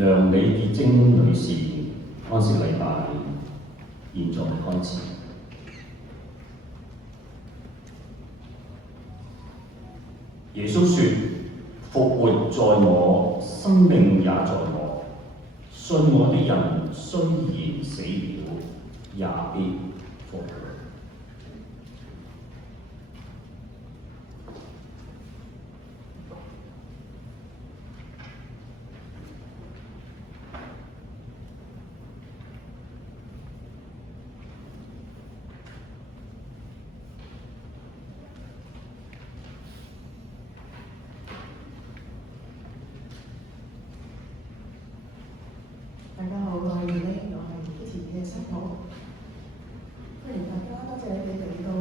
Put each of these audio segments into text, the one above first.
梁李潔貞女士安息禮拜現在開始。耶穌說：復活在我，生命也在我。信我的人雖然死了，也必復活。大家好，我係呢，我係之前嘅師母。歡迎大家，多謝你哋嚟到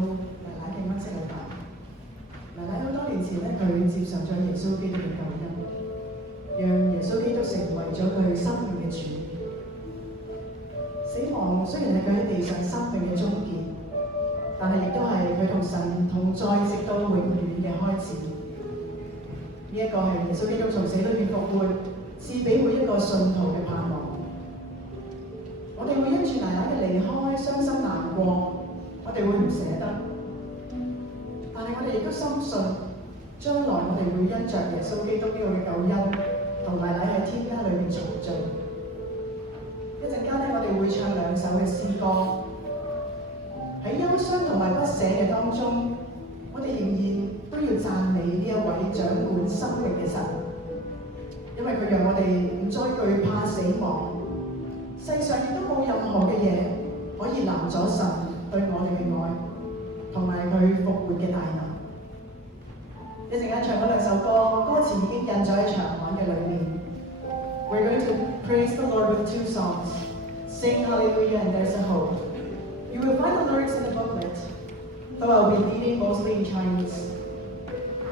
奶奶嘅安息禮拜。奶奶好多年前咧，佢接受咗耶穌基督嘅救恩，讓耶穌基督成為咗佢生命嘅主。死亡雖然係佢喺地上生命嘅終結，但係亦都係佢同神同在直到永遠嘅開始。呢一個係耶穌基督從死裏面復活，賜俾每一個信徒嘅盼望。我哋會因住奶奶嘅離開傷心難過，我哋會唔捨得，但係我哋亦都深信，將來我哋會因着耶穌基督呢個嘅救恩，同奶奶喺天家裏面重聚。一陣間咧，我哋會唱2首嘅詩歌，喺憂傷同埋不捨嘅當中，我哋仍然都要讚美呢一位掌管生命嘅神，因為佢讓我哋唔再懼怕死亡。世上亦都冇任何嘅嘢可以攔阻神對我哋嘅愛，同埋佢復活嘅大能。一陣間唱嗰2首歌，歌詞已經印咗喺牆板嘅裏面。We're going to praise the Lord with 2 songs. Sing Hallelujah and There's a Hope. You will find the lyrics in the booklet, though I'll be leading mostly in Chinese.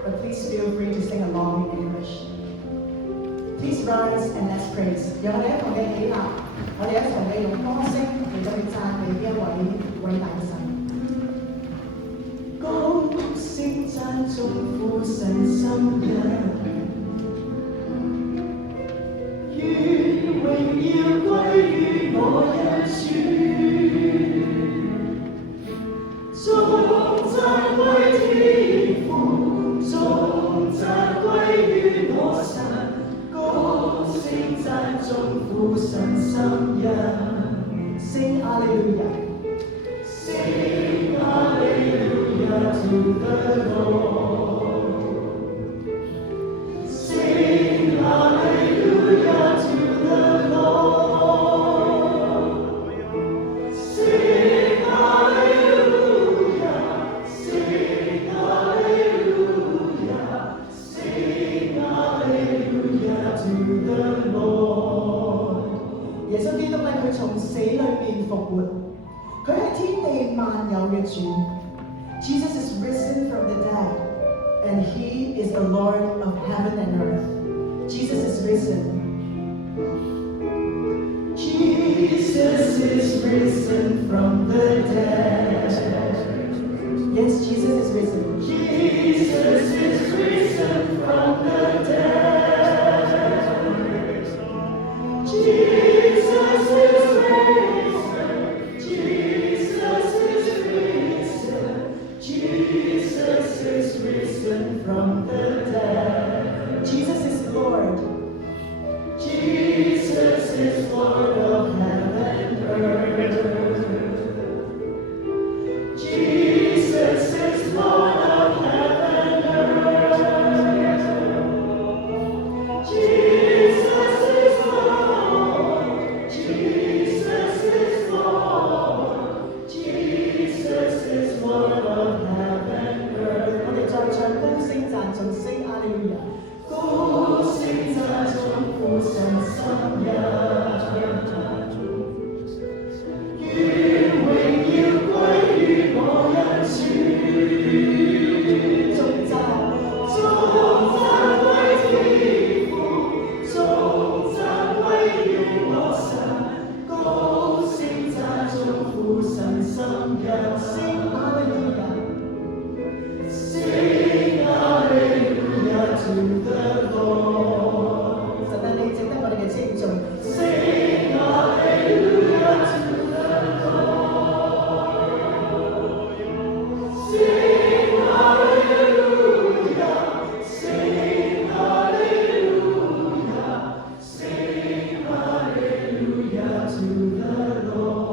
But please feel free to sing along in English.Please rise and let's praise. 讓我哋一同嘅起立，我哋一同嘅用歌聲嚟到去讚美呢一位偉大嘅神。高聲讚頌父神心人，願榮耀歸於我恩主，頌讚歸天父，頌讚歸於我神。聲讚頌父神心人 ，Sing Hallelujah, Sing Hallelujah to the Lord, Sing Hallelujah to the Lord, Sing Hallelujah, Sing Hallelujah, Sing Hallelujah to the Lord。 耶穌基督咧，佢從死裏面復活，佢係天地萬有嘅主。Jesus is risen from the dead, and He is the Lord of heaven and earth. Jesus is risen. Jesus is risen from the dead. Yes, Jesus is risen. Jesus is risen from the dead.Jesus is risen, Jesus is risen, Jesus is risen from the dead. Jesus is Lord, Jesus is Lord of heaven and earth. Jesus is Lord of heaven and earth. Jesus is Lord, Jesus is Lord, Jesus is Lord of heaven and earth。 我哋再唱高聲讚頌 Sing Hallelujah， 高聲讚頌父神心人。the Lord。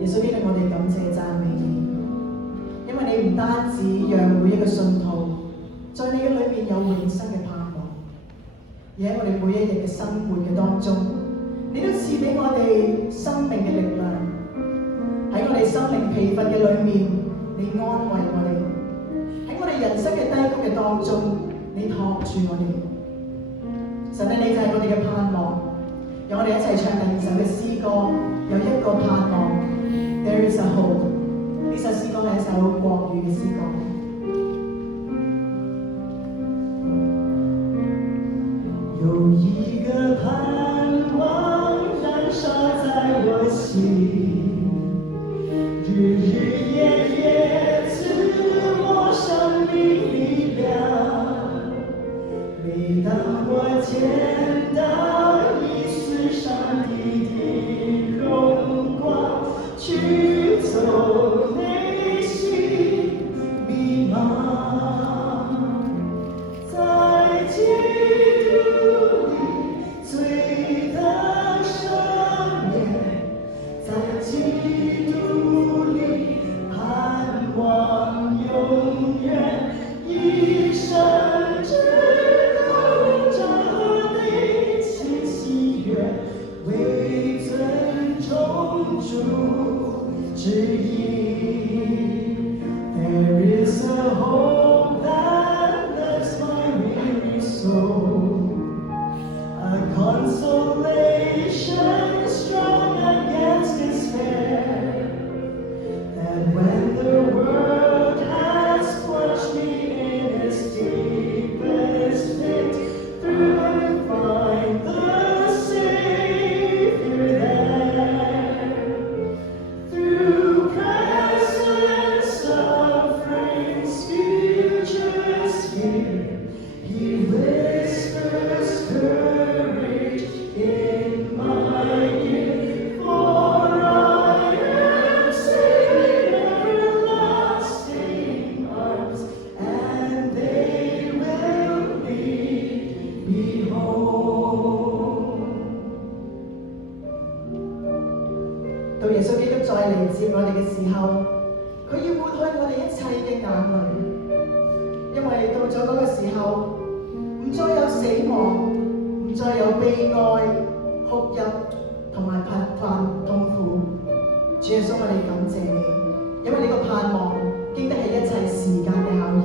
耶穌基督，我哋感謝讚美你，因為你唔單止讓每一個信徒在你嘅裏面有永生嘅盼望，而喺我哋每一日嘅生活嘅當中，你都賜俾我哋生命嘅力量。喺我哋心靈疲乏嘅裏面，你安慰我哋；喺我哋人生嘅低谷嘅當中，你托住我哋。神啊，你就係我哋嘅盼望。讓我哋一齊唱第2首嘅詩歌，有一個盼望。There is a hope。呢首詩歌係一首國語嘅詩歌。有一個盼望燃燒在我心，日日夜夜賜我生命力量。每當我見到一絲上帝的榮光，驅走內心迷茫，在基督裏罪得赦免，在基督裏盼望永遠，一生之久這內心喜悅，為尊重主旨意。There is a hope that lifts my weary soul, a consolation strong against despair, that when the world has plunged me in its deepest pit, through I find the Savior there. Through present sufferings, futures fear, He whispers courage in my ear. For I am safe in everlasting arms, and they will lead me home。到耶穌基督再嚟接我哋嘅時候，佢要抹去我哋一切嘅眼淚，因為到咗嗰個時候，唔再有死亡，唔再有悲哀、哭泣同埋貧困痛苦。主耶穌，我哋感謝你，因為你個盼望經得起一切時間嘅考驗。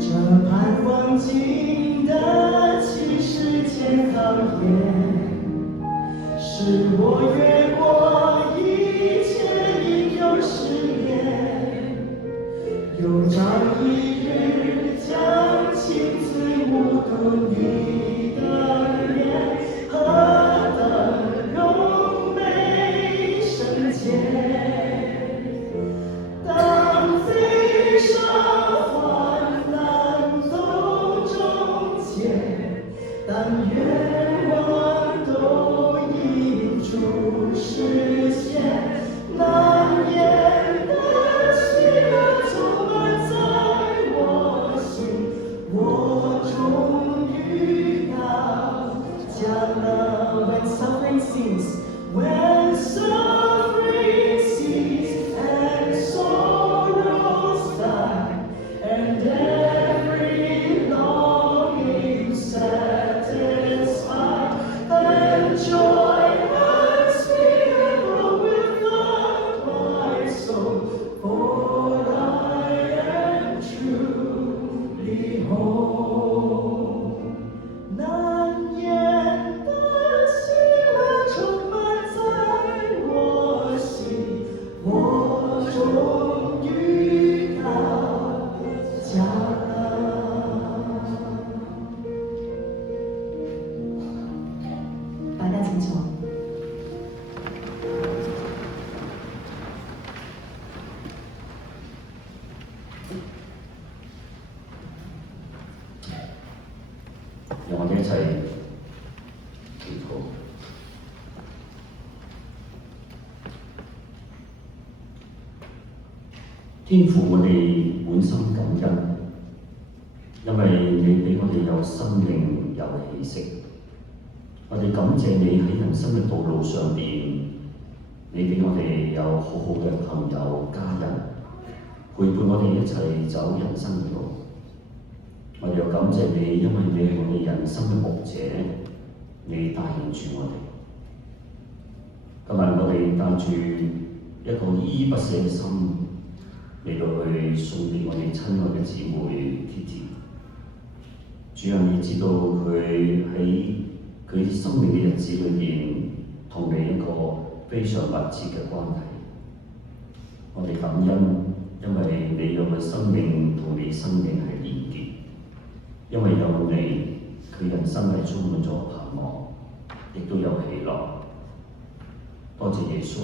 這盼望經得起時間考驗，使我越過一切引誘試驗，有朝一日將親自目睹你的臉，何等榮美聖潔。天父，我哋滿心感恩，因為你俾我哋有生命有氣息。我哋感謝你喺人生嘅道路上邊，你俾我哋有好好嘅朋友家人，陪伴我哋一齊走人生嘅路。我哋又感謝你，因為你係我哋人生嘅牧者，你帶領住我哋。今日我哋帶住一個依依不捨嘅心嚟到去送俾我哋親愛嘅姊妹 Kitty。主啊，你知道佢喺佢生命嘅日子裏面，同你一個非常密切嘅關係。我哋感恩，因為你讓佢生命同你生命係連結，因為有你，佢人生係充滿咗盼望，亦都有喜樂。多謝耶穌，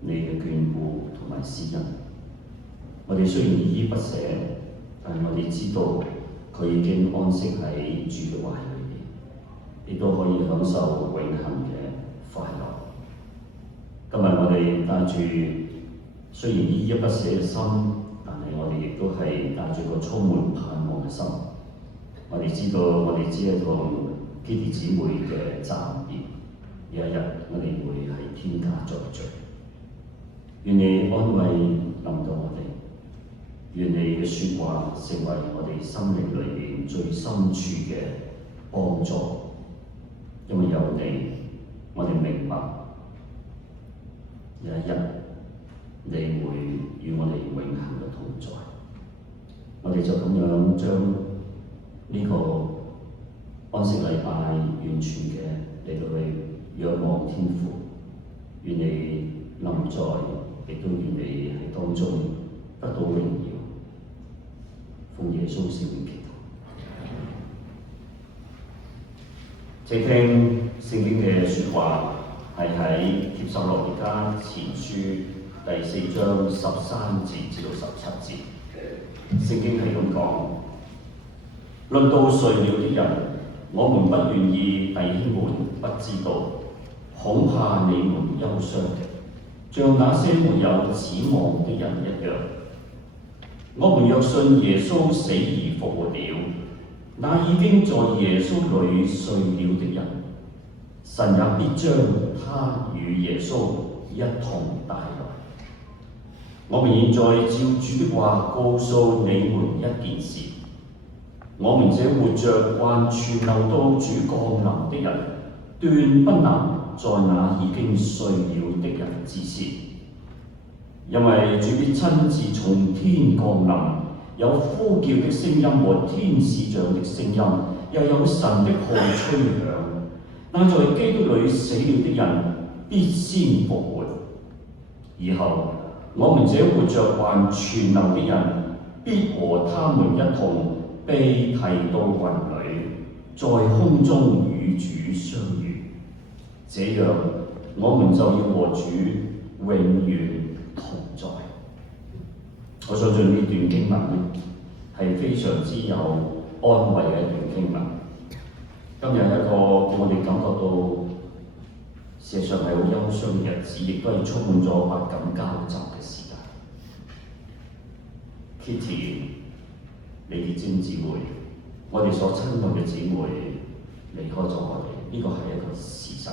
你嘅眷顧同埋施恩。我哋雖然依依不捨，但係我哋知道佢已經安息喺主嘅懷裏面，亦都可以享受永恆嘅快樂。今日我哋帶住雖然依依不捨嘅心，但係我哋亦都係帶住個充滿盼望嘅心。我哋知道我哋只係同 Kitty 姊妹嘅暫別，有一日我哋會喺天家再聚。願你安慰臨到我哋，願你嘅説話成為我哋心靈裏面最深處嘅幫助，因為有你，我哋明白有一日你會與我哋永恆嘅同在。我哋就咁樣將呢個安息禮拜完全嘅嚟到去仰望天父，願你臨在，亦都願你喺當中得到榮耀。奉耶穌聖名祈禱。請聽聖經嘅説話，係喺帖撒羅尼迦前書第4章13節至到17節。聖經係咁講：論到睡了的人，我們不願意弟兄們不知道，恐怕你們憂傷，像那些沒有指望的人一樣。我們若信耶穌死而復活了，那已經在耶穌裏睡了的人，神也必將他與耶穌一同帶來。我們現在照主的話告訴你們一件事：我們這活着還存留到主降臨的人，斷不能在那已經睡了的人之先。因為主必親自從天降臨，有呼叫的聲音和天使長的聲音，又有神的號吹響。那在基督裏死了的人必先復活。以後我們這活着還存留的人，必和他們一同被提到雲裏，在空中與主相遇。這樣我們就要和主永遠同在。我相信呢段經文係非常之有安慰嘅一段經文。今日一個叫我哋感覺到事實上係好憂傷嘅日子，亦都係充滿咗百感交集嘅時間。Kitty， 你嘅姊妹，我哋所親愛嘅姊妹離開咗我哋，呢個係一個事實。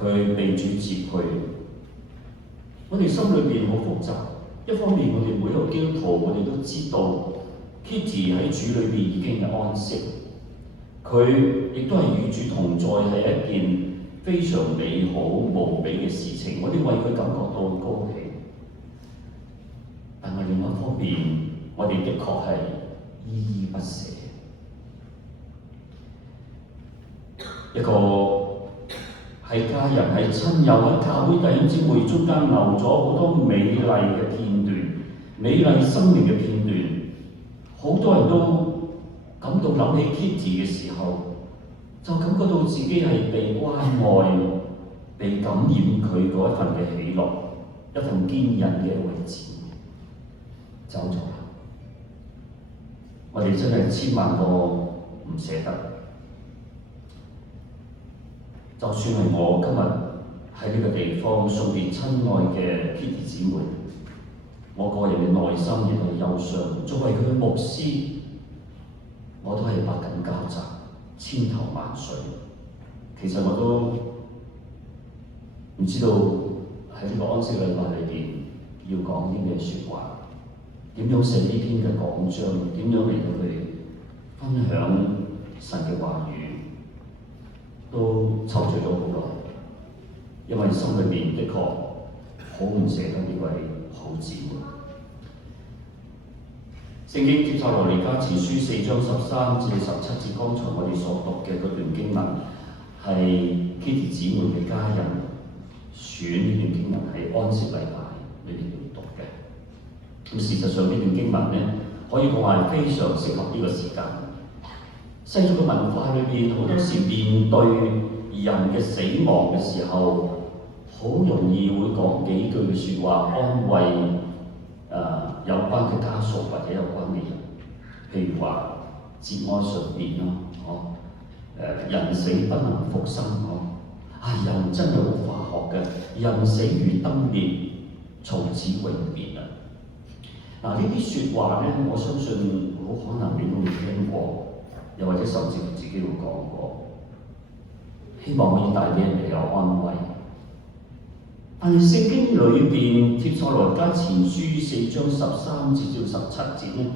佢被主接去，我哋心裏邊好複雜。一方面，我哋每個基督徒，我哋都知道 Kitty 喺主裏邊已經係安息，佢亦都係與主同在，係一件非常美好無比嘅事情。我哋為佢感覺到高興。但係另一方面，我哋的確係依依不捨。一個喺家人、喺親友、喺教會弟兄姊妹中間留咗好多美麗嘅片段、美麗生命嘅片段，好多人都感到諗起 Kitty 嘅時候，就感覺到自己係被關愛、被感染佢嗰一份嘅喜樂、一份堅韌嘅位置，走咗啦。我哋真係千萬個唔捨得。就算係我今日喺呢個地方送別親愛嘅 Kitty 姊妹，我個人嘅內心亦都係憂傷。作為佢嘅牧師，我都係百感交集，千頭萬緒。其實我都唔知道喺呢個安息禮拜裏邊要講啲咩説話，點樣寫呢篇嘅講章，點樣嚟到去分享神嘅話語，都籌著咗好耐，因為心裏邊的確好唔捨得呢位好姊妹。聖經帖撒羅尼迦前書4章13至17節，剛才我哋所讀嘅嗰段經文係 Kitty 姊妹嘅家人選呢段經文喺安息禮拜裏邊嚟讀嘅。咁事實上呢段經文咧，可以講話係非常適合呢個時間。世俗嘅文化裏邊，好多時面對人嘅死亡嘅時候，好容易會講幾句嘅説話安慰有關嘅家屬或者有關嘅人，譬如話節哀順變咯，人死不能復生人真係好化學嘅，人死如燈滅，從此永別呢啲説話咧，我相信好可能你都會聽過，又或者甚至自己會講過，希望可以帶俾人哋有安慰。但係聖經裏邊帖撒羅尼迦前書4章13至17節咧，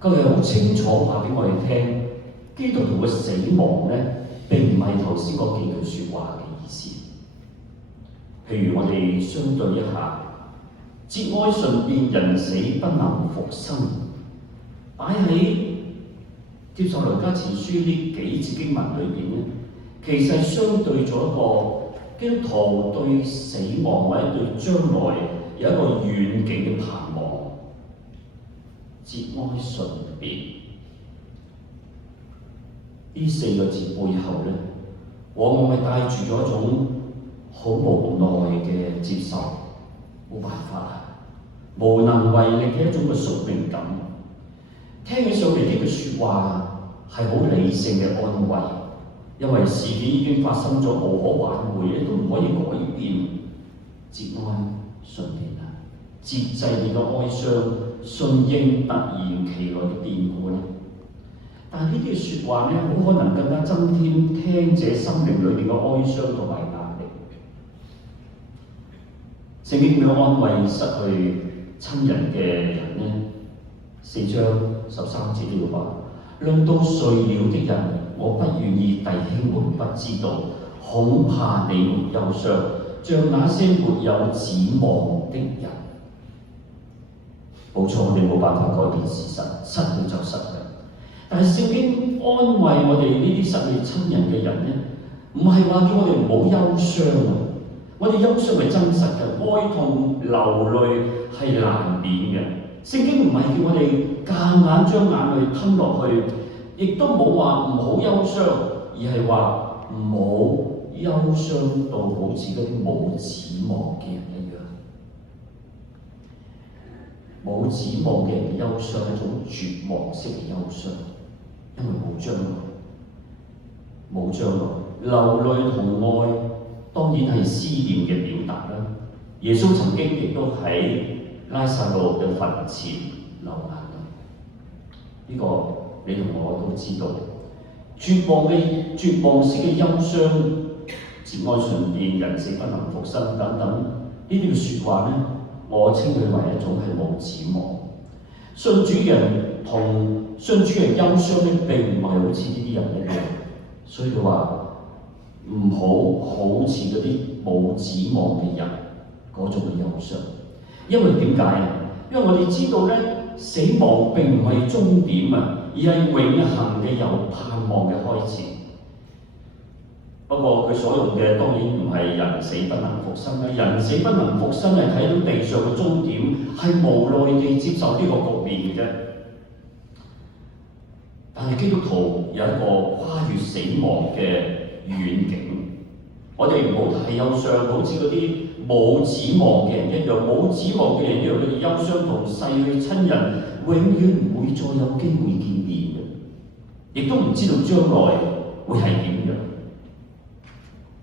佢係好清楚話俾我哋聽，基督徒嘅死亡咧並唔係頭先嗰幾句説話嘅意思。譬如我哋相對一下，節哀順變，人死不能復生，擺喺帖撒羅尼迦前書呢幾節經文裏邊咧，其實係相對咗一個基督徒對死亡或者對將來有一個遠景嘅盼望，節哀順變呢4個字背後咧，往往係帶住咗一種好無奈嘅接受，冇辦法無能為力嘅一種嘅宿命感。聽起上嚟呢句説話係好理性嘅安慰。因為事件已經發生咗，無可挽回，都唔可以改變。節哀順變節制你嘅哀傷，順應突然其來嘅變故咧。但係呢啲説話咧，好可能更加增添聽者心靈裏邊嘅哀傷同埋壓力。聖經點樣安慰失去親人嘅人咧？4章13節呢度話：論到睡了的人，我不願意弟兄們不知道，恐怕你們憂傷，像那些沒有指望的人。冇錯，我哋冇辦法改變事實，失去就失去。但係聖經安慰我哋呢啲失去親人嘅人咧，唔係話叫我哋唔好憂傷啊！我哋憂傷係真實嘅，哀痛流淚係難免嘅。聖經唔係叫我哋夾硬將眼淚吞落去。亦都冇話唔好憂傷，而係話唔好憂傷到好似嗰啲冇指望嘅人一樣。冇指望嘅人嘅憂傷係一種絕望式嘅憂傷，因為冇將來，冇將來。流淚同愛當然係思念嘅表達啦。耶穌曾經亦都喺拉撒路嘅墳前流眼淚，呢個你同我都知道，絕望式嘅憂傷，節哀順變，人死不能復生等等呢啲嘅説話咧，我稱佢為一種係冇指望。信主人憂傷咧，並唔係好似呢啲人一樣，所以佢話唔好似嗰啲冇指望嘅人嗰種嘅憂傷。因為點解？因為我哋知道咧，死亡並唔係終點而係永恆嘅有盼望嘅開始。不過佢所用嘅當然唔係人死不能復生啦，人死不能復生係睇到地上嘅終點，係無奈地接受呢個局面嘅啫。但係基督徒有一個跨越死亡嘅遠景，我哋唔好太憂傷，好似嗰啲冇指望嘅人一樣，冇指望嘅人一樣，佢哋憂傷同逝去親人永遠唔會再有機會見面嘅，亦都唔知道將來會係點樣，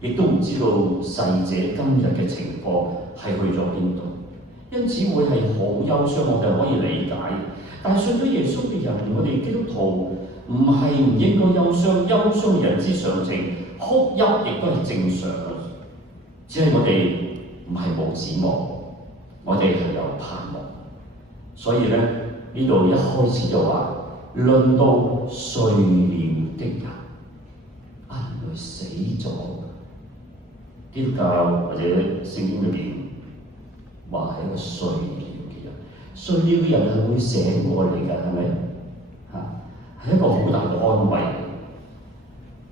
亦都唔知道逝者今日嘅情況係去咗邊度，因此會係好憂傷，我哋可以理解。但係信咗耶穌嘅人，我哋基督徒唔係唔應該憂傷，憂傷人之常情，哭泣亦都係正常嘅。只係我哋唔係冇指望，我哋係有盼望。所以咧，呢度一開始就話，論到睡了的人，原來死咗。基督教或者聖經裏邊話係一個睡了嘅人，睡了嘅人係會醒過嚟㗎，係咪？係一個好大嘅安慰。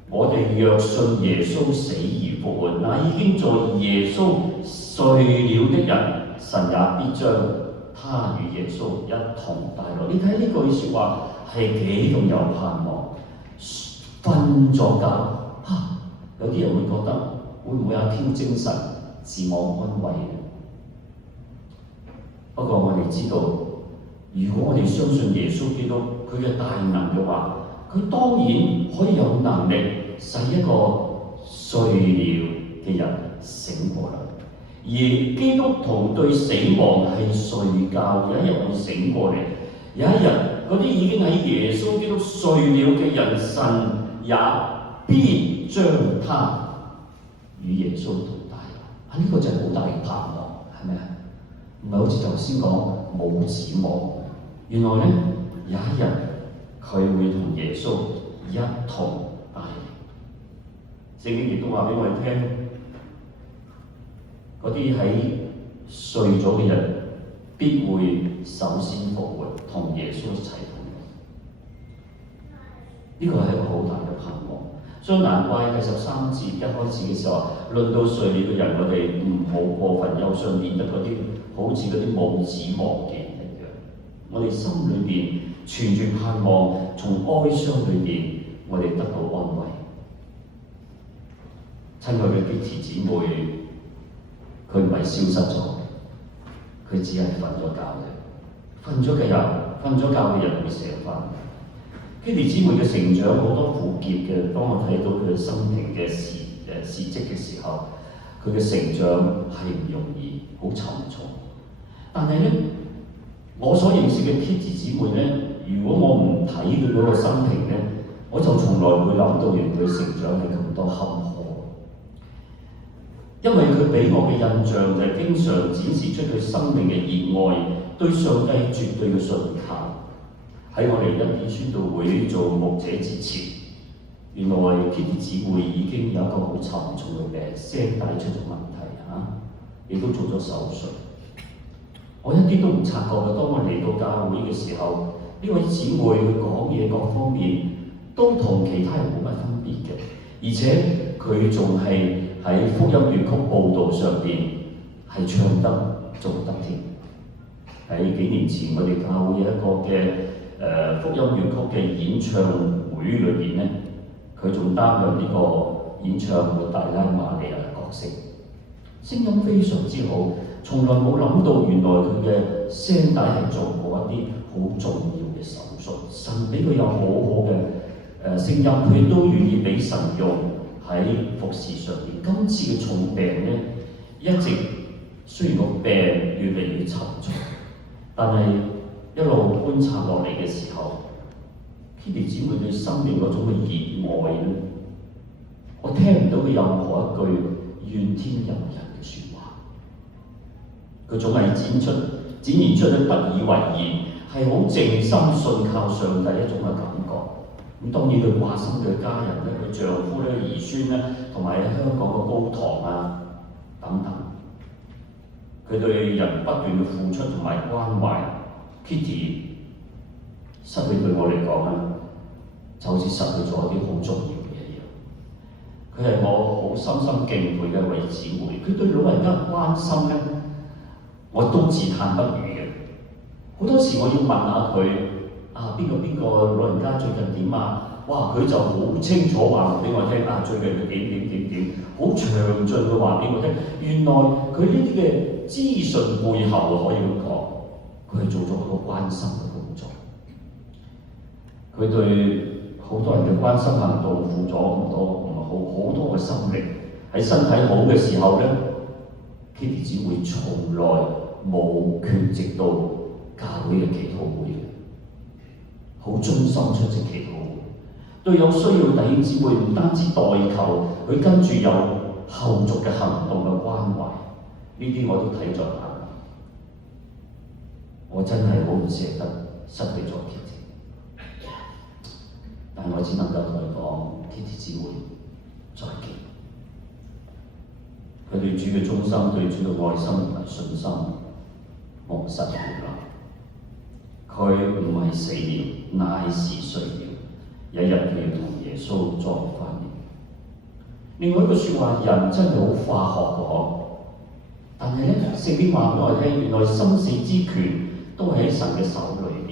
我哋若信耶穌死而復活，那已經在耶穌睡了的人，神也必將他與耶穌一同帶來。你睇呢句説話係幾咁有盼望？瞓咗覺有啲人會覺得會唔會有添精神、自我安慰？不過我哋知道，如果我哋相信耶穌基督佢嘅大能嘅話，佢當然可以有能力使一個睡了嘅人醒過來。而基督徒對死亡係睡覺，有一日會醒過嚟。有一日嗰啲已經喺耶穌基督睡了嘅人，神也必將他與耶穌同帶來。呢個就係好大嘅盼望，係咪啊？唔係好似頭先講冇指望。原來咧有一日佢會同耶穌一同帶嚟。聖經亦都話俾我哋聽，嗰啲喺睡咗嘅人必會首先復活，同耶穌一齊同來。呢個係一個好大嘅盼望。所以難怪第13節一開始嘅時候，論到睡了嘅人，我哋唔好過分憂傷，免得嗰啲好似嗰啲冇指望嘅人一樣。我哋心裏邊存住盼望，從哀傷裏邊，我哋得到安慰。親愛嘅Kitty姊妹，佢唔係消失咗，佢只係瞓咗覺嘅。瞓咗覺嘅人會醒返。Kitty姊妹嘅成長好多苦澀嘅，當我睇到佢嘅生平嘅事蹟嘅時候，佢嘅成長係唔容易，好沉重。但係咧，我所認識嘅Kitty姊妹咧，如果我唔睇佢嗰個生平咧，我就從來唔會諗到原來佢成長係咁多坎坷。因為佢俾我嘅印象就係經常展示出佢生命嘅熱愛，對上帝絕對嘅信靠。喺我哋一啲宣道會做牧者之前，原來Kitty姊妹已經有一個好沉重嘅病，聲帶出咗問題亦都做咗手術。我一啲都唔察覺嘅，當我嚟到教會嘅時候，呢位姊妹佢講嘢各方面都同其他人冇乜分別嘅，而且佢仲係喺福音粵曲報導上邊係唱得做得添。喺幾年前，我哋教會有一個嘅福音粵曲嘅演唱會裏邊咧，佢仲擔任呢個演唱嘅大拉瑪利亞嘅角色，聲音非常之好。從來冇諗到原來佢嘅聲帶係做過一啲好重要嘅手術。神俾佢有好好嘅聲音，佢都願意俾神用喺服事上邊。今次嘅重病咧，一直雖然個病越嚟越沉重，但係一路觀察落嚟嘅時候，Kitty姊妹對生命嗰種嘅熱愛咧，我聽唔到佢任何一句怨天尤人嘅説話。佢總係展現出咧不以為然，係好靜心信靠上帝一種嘅感覺。咁當然佢掛心佢家人咧，佢丈夫咧、兒孫咧，同埋喺香港嘅高堂等等。佢對人不斷嘅付出同埋關懷。Kitty 失去對我嚟講就好似失去咗一啲好重要嘅嘢一樣。佢係我好深深敬佩嘅一位姊妹。佢對老人家嘅關心咧，我都自嘆不如嘅。好多時我要問下佢邊個老人家最近點啊？哇！佢就好清楚話俾我聽最近佢點，好詳盡嘅話俾我聽。原來佢呢啲嘅資訊背後可以咁講，佢係做咗好多關心嘅工作。佢對好多人嘅關心行動付咗好多嘅心力。喺身體好嘅時候咧，Kitty 姊妹從來冇缺席到教會嘅祈禱會，好忠心出席祈禱會，對有需要弟兄姊妹唔單止代求，佢跟住有後續嘅行動嘅關懷，呢啲我都睇在眼。我真係好唔捨得失去咗 Kitty， 但我只能夠同佢講 Kitty 姊妹再見。佢對主嘅忠心、對主嘅愛心同埋信心蒙實現啦。佢唔係死了，乃是睡了。有一日佢要同耶穌再翻嚟。另外一句説話，人真係好化學嘅嗬。但係咧，聖經話俾我聽，原來生死之權都係喺神嘅手裏邊。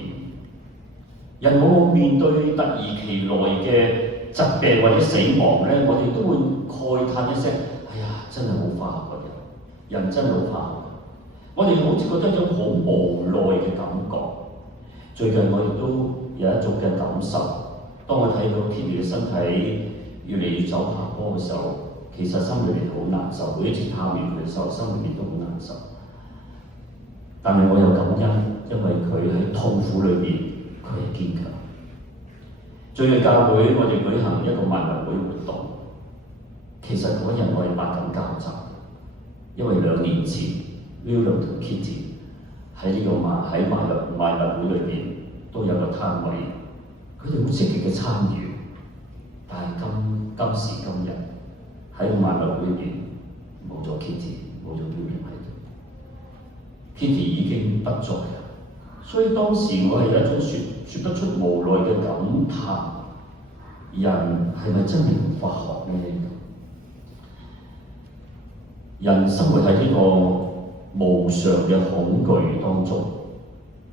人往往面對突如其來嘅疾病或者死亡咧，我哋都會慨嘆一聲：哎呀，真係好化學嘅人，人真係好化學。我哋好似覺得一種好無奈嘅感覺。最近我亦都有一種嘅感受，當我睇到 Kitty 嘅身體越嚟越走下坡嘅時候，其實心裏面好難受。每一次探完佢嘅時候，心裏面都好難受。但係我有感恩，因為佢喺痛苦裏邊，佢係堅強。最近教會我哋舉行一個萬物會活動，其實嗰日我係百感交集，因為2年前 William 同 Kitty 喺呢個萬物會裏邊都有個攤位，佢哋好積極嘅參與，但係今時今日喺萬物會裏邊冇咗 Kitty， 冇咗 William 喺度。Kitty 已經不在啦，所以當時我係有一種説不出無奈嘅感嘆：人係咪真係唔化學呢？人生活喺呢個無常嘅恐懼當中，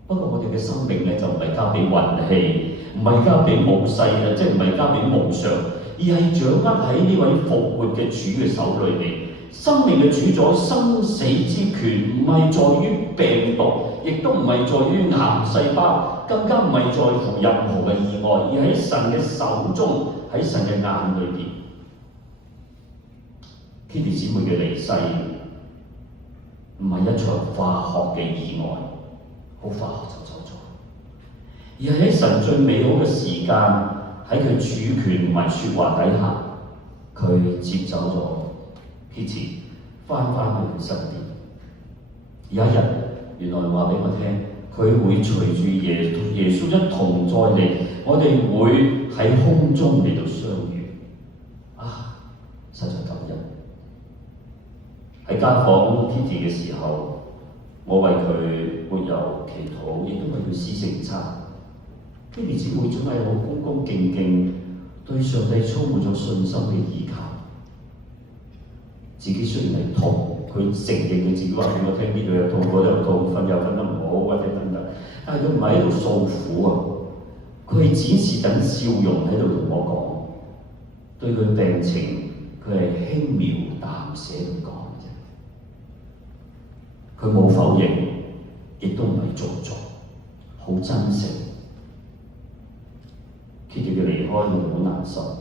不過我哋嘅生命咧就唔係交俾運氣，唔係交俾末世嘅，即係唔係交俾無常，而係掌握喺呢位復活嘅主嘅手裏邊。生命嘅主宰，生死之權唔係在於病毒，亦都唔係在於癌細胞，更加唔係在乎任何嘅意外，而喺神嘅手中，喺神嘅眼裏邊。Kitty 姊妹嘅離世唔係一場化學嘅意外，好化學就走咗，而係喺神最美好嘅時間，喺佢主權同埋説話底下，佢接走咗 Kitty， 翻去佢身邊。有一日，原來話俾我聽，佢會隨住耶穌一同再嚟，我哋會喺空中嚟到相遇。啊，實在感恩！喺家訪 Kitty 嘅時候，我為佢沒有祈禱，亦都為佢施聖餐。Kitty 姊妹總係好恭恭敬敬，對上帝充滿咗信心嘅依靠。自己雖然係痛，佢承認佢自己話俾我聽，呢度有痛，嗰度有痛，瞓又瞓得唔好，或者等等。但係佢唔係喺度訴苦啊，佢係展示緊笑容喺度同我講，對佢病情佢係輕描淡寫咁講嘅啫。佢冇否認，亦都唔係做作，好真誠。Kitty 嘅離開我好難受，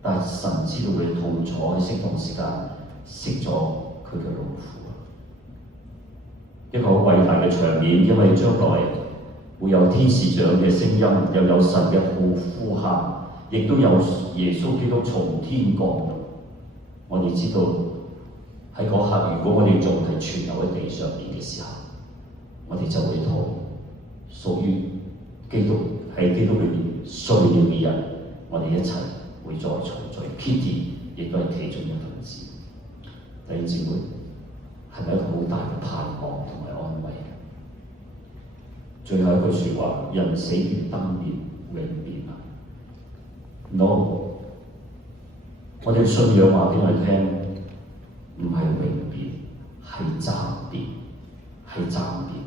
但係神知道佢痛楚，喺適當時間熄咗佢嘅勞苦。一個好偉大嘅場面，因為將來會有天使長嘅聲音，又有神嘅呼喊，亦都有耶穌基督從天降臨。我哋知道喺嗰刻，如果我哋仲係存留喺地上面嘅時候，我哋就會同屬於基督喺基督裏面睡了嘅人，我哋一齊會再重聚。Kitty 亦都係其中一份子。弟兄姊妹，係咪一個好大嘅盼望同埋安慰？最後一句説話：人死如燈滅，永別啊 ！No， 我哋信仰話俾我哋聽，唔係永別，係暫別，係暫別。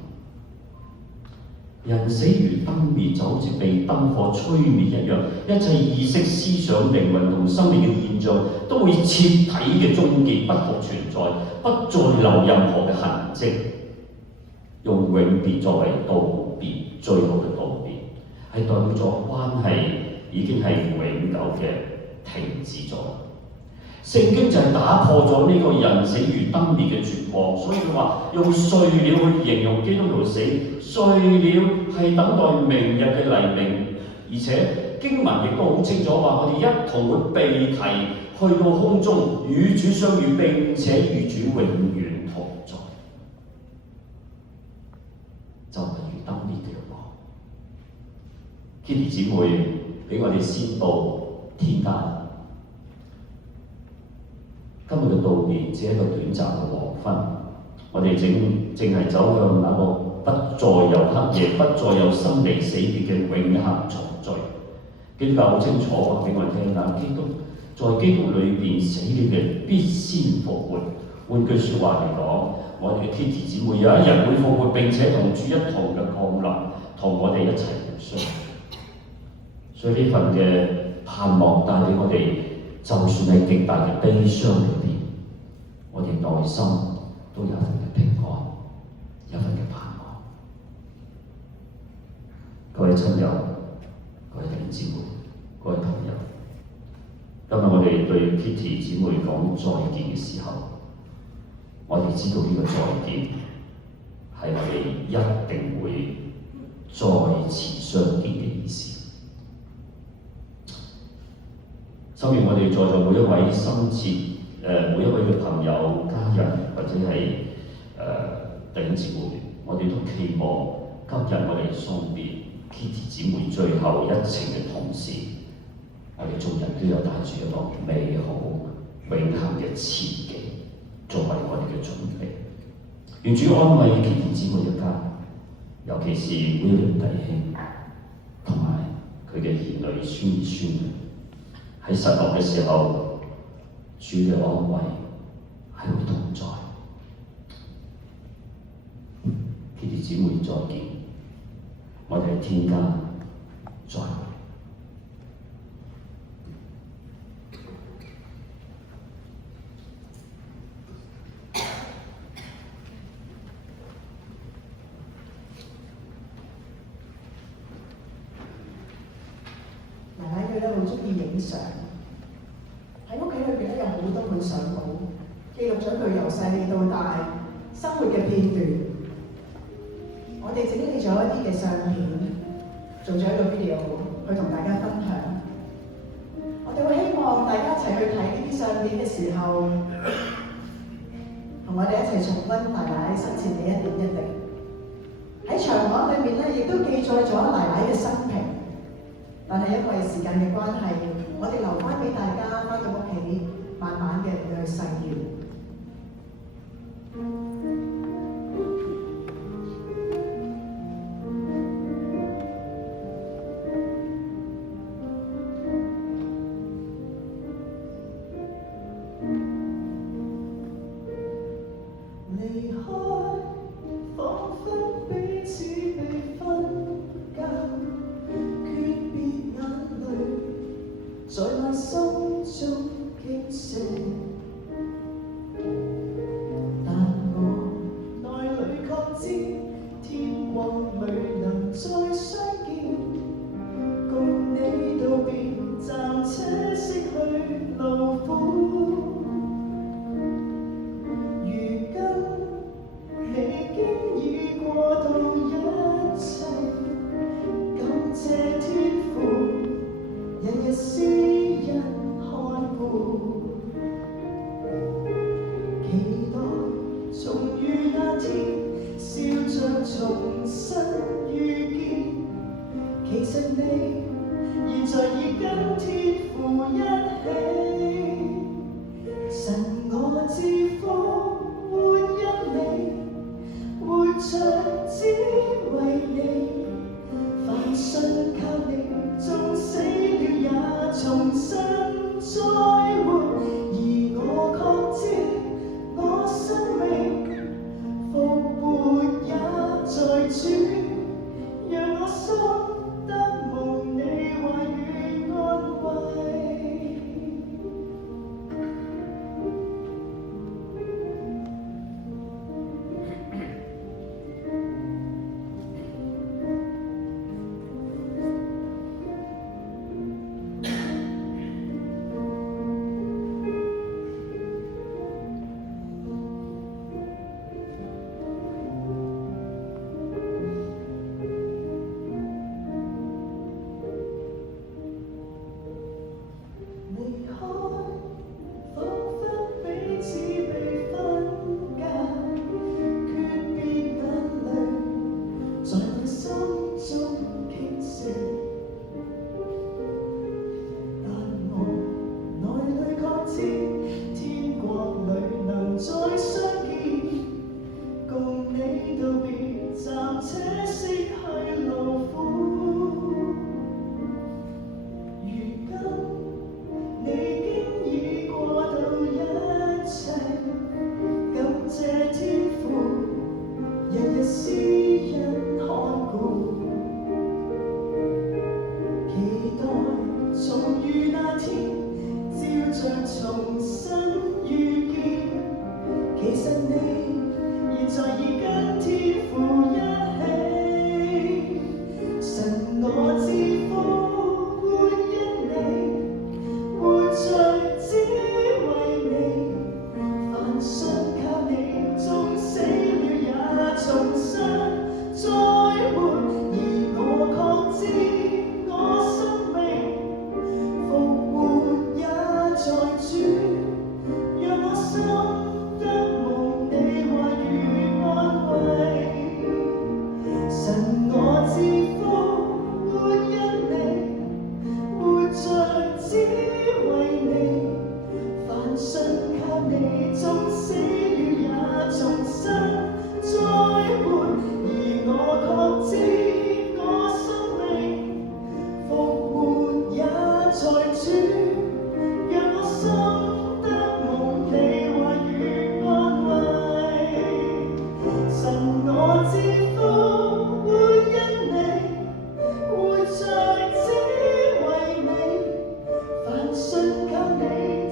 人死如燈滅，就好似被燈火吹滅一樣，一切意識、思想、靈魂同生命嘅現象都會徹底嘅終結，不復存在，不再留任何嘅痕跡。用永別作為道別，最好嘅道別，係代表咗關係已經係永久嘅停止咗。聖經就係打破咗呢個人死如燈滅嘅絕望，所以佢話用睡了去形容基督徒死，睡了係等待明日嘅黎明，而且經文亦都好清楚話，我哋一同會被提去到空中與主相遇，並且與主永遠同在，就係如燈滅嘅光。Kitty 姊妹俾我哋先到天間。今日嘅道別只係一個短暫嘅黃昏，我哋正係走向那個不再有黑夜、不再有生離死別嘅永恆重聚。基督教好清楚話俾我聽，但基督在基督裏邊死了嘅必先復活。換句説話嚟講，我哋嘅 Kitty 姊妹有一日會復活，並且同主一同嘅降臨，同我哋一齊相遇。所以呢份嘅盼望帶俾我哋。就算係極大嘅悲傷裏邊，我哋內心都有一份嘅平安，有一份嘅盼望。各位親友、各位弟兄姊妹、各位朋友，今日我哋對 Kitty 姊妹講再見嘅時候，我哋知道呢個再見係我哋一定會再次相見嘅意思。所以我哋在座每一位深切每一位嘅朋友、家人或者係弟兄姊妹，我哋都期望今日我哋送別 Kitty 姊妹最後一程嘅同時，我哋眾人都有帶住一個美好永恆嘅前景作為我哋嘅準備。願主安慰 Kitty 姊妹一家，尤其是William弟兄同埋佢嘅兒女孫兒孫女。喺失落嘅時候，主嘅安慰係會同在。Kitty 姊妹再見，我哋喺天家再會。奶奶佢咧好中意影相，喺屋企裏邊咧有好多本相簿，記錄咗佢由細到大生活嘅片段。我哋整理咗一啲嘅相片，做咗一個 video 去同大家分享。我哋會希望大家一齊去睇呢啲相片嘅時候，同我哋一齊重溫奶奶生前嘅一點一滴。喺長巷裏面咧，亦都記載咗奶奶嘅生平。但係因為時間嘅關係，我哋留翻俾大家翻到屋企，慢慢嘅去細閱。離開，彷彿彼此被分隔。在內心中傾瀉，但我內裏確知，天國裏能再相見，共你道別，暫且熄去勞苦。如今你經已過渡一切，感謝天父。日日施恩看顧，期待重遇那天，笑着重新遇見。其實你現在已跟天父一起，神我之福會因你，活着只為你，凡信靠你，縱死也重新再活，而我確知我生命復活也在主，讓我心得蒙你話語安慰。神我知福，活因你，活着只為你。凡信靠你，縱死了也重生再活。而我確知我生命復活也在主。讓我心得蒙你話語安慰。神我知福，活因你，活在只為你。凡信靠你，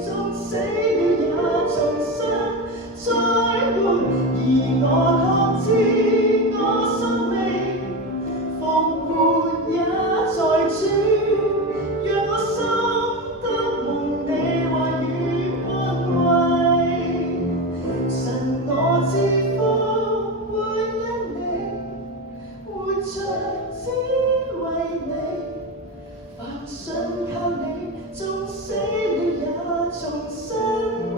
縱死了也重生再活。而我確知我生命復活也在主。讓我心得蒙你話語安慰。神我知福，活因你，活着只為你。凡信靠你，縱死了也重生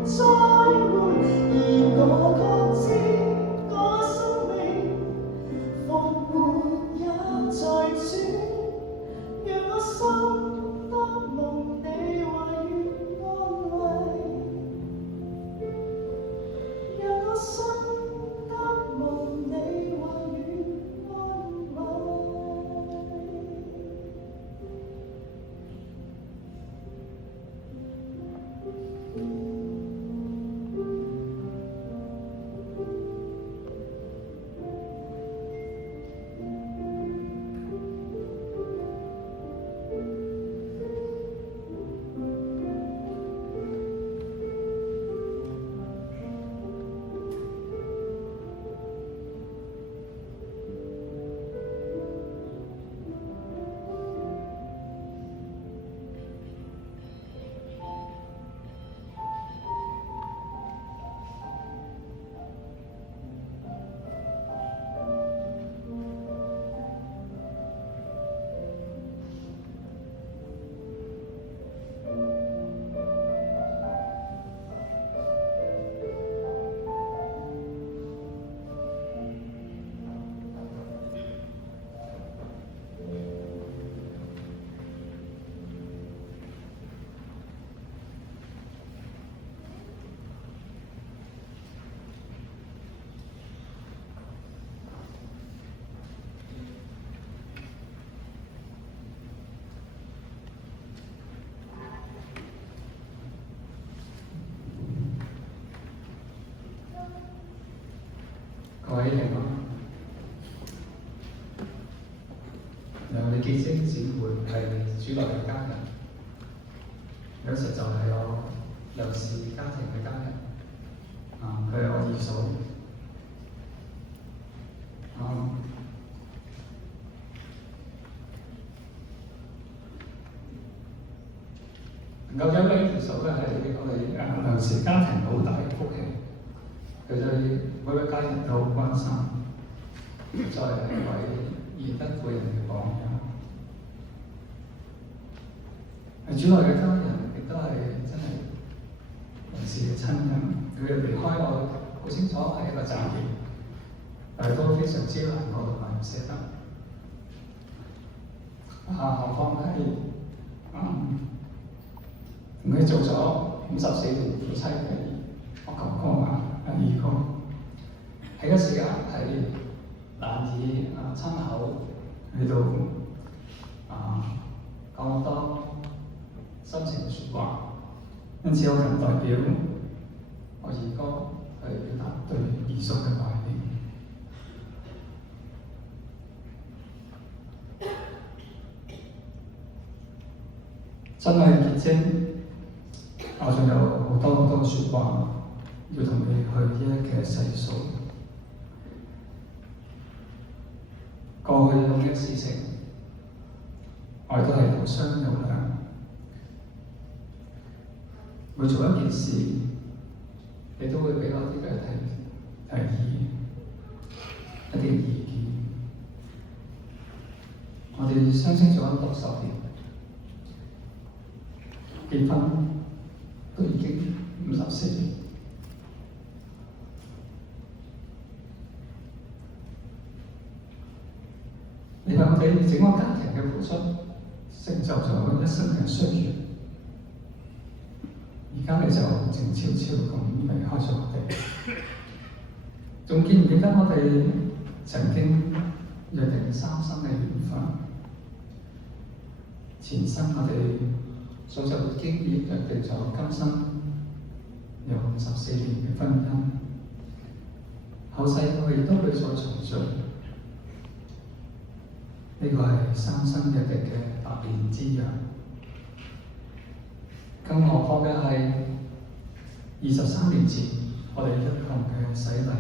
再活。而我確知我生命復活也在主。讓我心得蒙你話語安慰。讓我心得蒙你話語安慰。各位弟兄，我哋結識姊妹係主內嘅家人，有時就係我幼稚家庭嘅家人，佢係我二嫂，能夠有呢二嫂咧係我哋幼稚家庭好大嘅福氣。佢對每位家人都好關心，再係一位賢德婦人嘅榜樣。係主內嘅家人，亦都係真係人事嘅親人。佢哋離開我，好清楚係一個暫別，但係都非常之難過同埋唔捨得。何況係同佢做咗54年夫妻嘅我舅哥阿二哥，喺一時間係難以親口去到講好多心情嘅説話，因此我僅代表我二哥去表達對二叔嘅懷念。真係結晶，我仲有好多説話要同你去一一嘅細數。過去咁嘅事情，我哋都係有商有量。每做一件事，你都會俾我啲嘅提議，一啲意見。我哋相識咗60年，結婚都已經54年。你為我哋整個家庭嘅付出，成就咗一生嘅需要。而家你就靜悄悄咁離開咗我哋，仲記唔記得我哋曾經約定三生嘅緣分？前生我哋所就經已約定咗今生有54年嘅婚姻，後世我哋都會再重聚。呢個係三生約定嘅百年之約。更何況嘅係23年前，我哋一同嘅洗禮，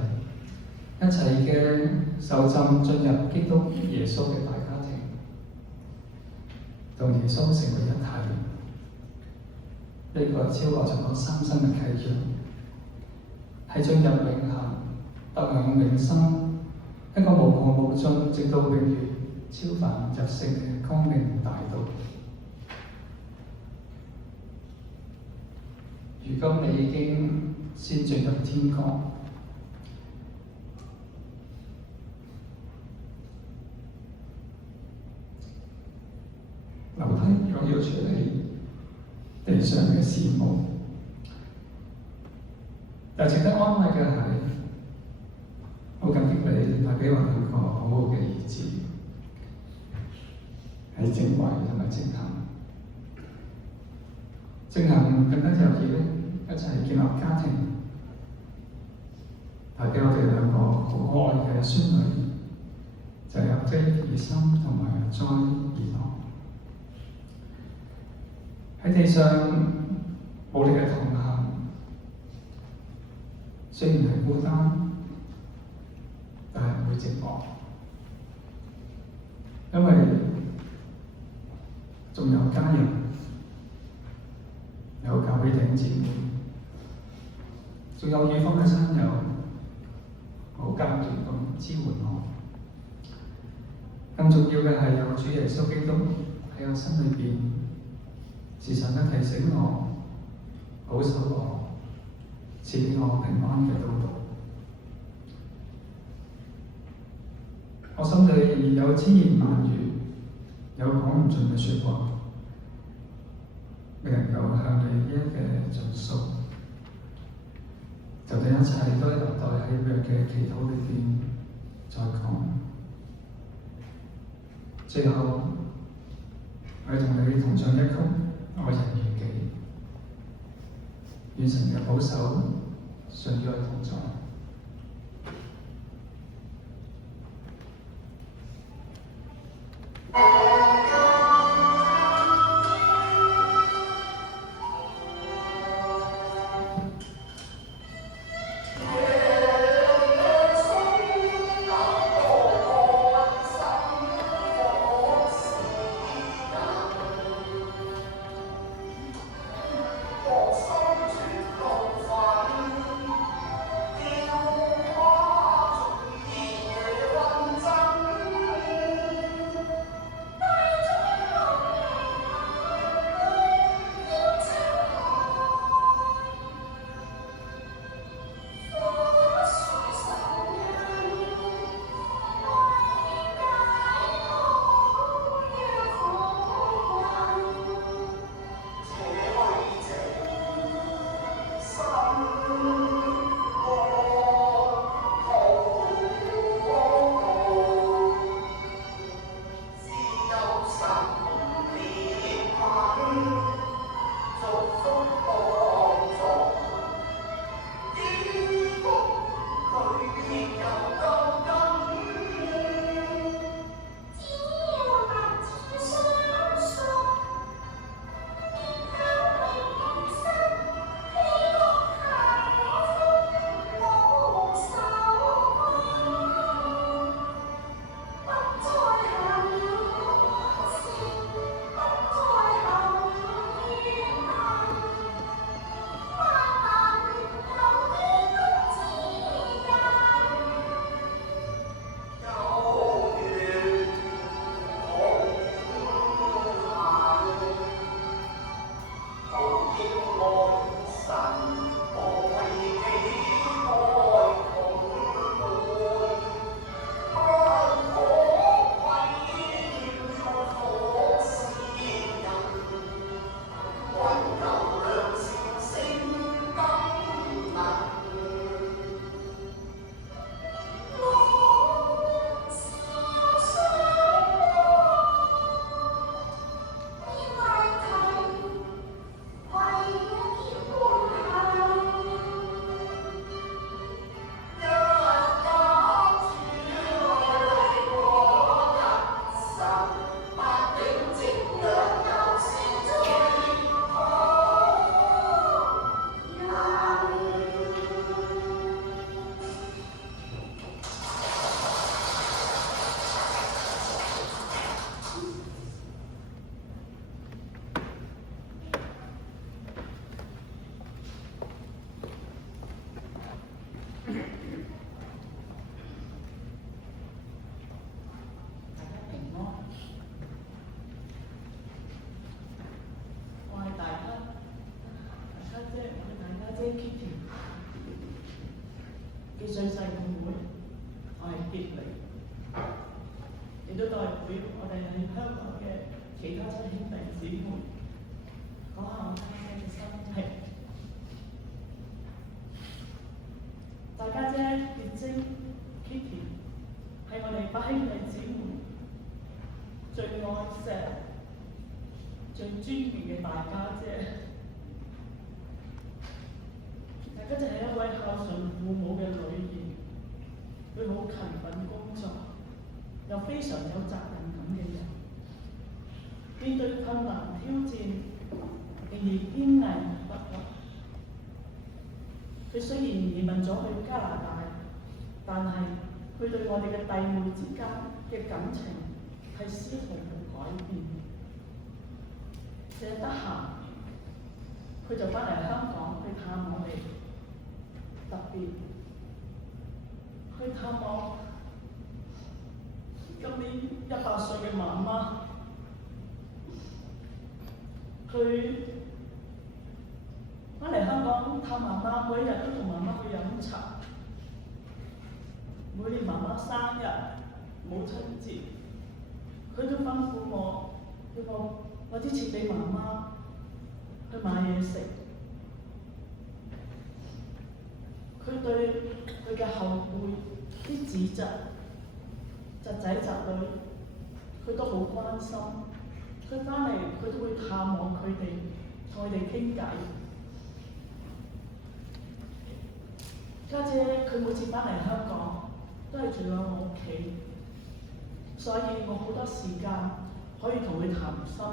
一齊嘅受浸進入基督耶穌嘅大家庭，同耶穌成為一體。呢個超過咗三生嘅契約，係進入永恆、得享永生，一個無窮無盡，直到永遠、超凡入聖嘅光明大道。如今你已經先進入天國，留低我要處理地上嘅事務。但值得安慰嘅係，好感激你帶俾我兩個好好嘅兒子，係正慧同埋正行。正行更加有意咧，一齊建立家庭，帶俾我哋兩個好可愛嘅孫女，就係阿飛兒心同埋阿災兒郎。喺地上冇你嘅同行，雖然係孤單，但係唔會寂寞，因為仲有家人。有教會弟兄姊妹，仲有遠方嘅親友，好間斷咁支援我。更重要嘅係有主耶穌基督喺我心裏邊，時常嘅提醒我，保守我，賜俾我平安嘅道路。我心裏有千言萬語，有講唔盡嘅説話。未能夠向你一一嘅盡訴，就等一切都留待喺約嘅祈禱裏邊再講。最後，我同你同唱一曲《愛人如己》，願神嘅保守常與我同在。我心絕無份。亦都代表我哋喺香港嘅其他親兄弟姊妹講下我家姐嘅心情。大家姐結晶 Kitty 係我哋8兄弟姊妹最愛錫、最尊敬嘅大家姐。大家姐係一位孝順父母嘅女兒，佢好勤奮工作，又非常有責任感嘅人。面對困難挑戰，仍然堅毅不屈。佢雖然移民咗去加拿大，但係佢對我哋嘅弟妹之間嘅感情係絲毫冇改變。成日得閒，佢就翻嚟香港去探我哋，特別去探我今年100歲嘅媽媽。佢翻嚟香港探媽媽，每一日都同媽媽去飲茶。每年媽媽生日、母親節，佢都吩咐我，叫我支錢俾媽媽去買嘢食。佢對佢嘅後輩啲子侄、侄仔侄女，佢都好關心。佢翻嚟，佢都會探望佢哋，同佢哋傾偈。家姐佢每次翻嚟香港，都係住喺我屋企，所以我好多時間可以同佢談心。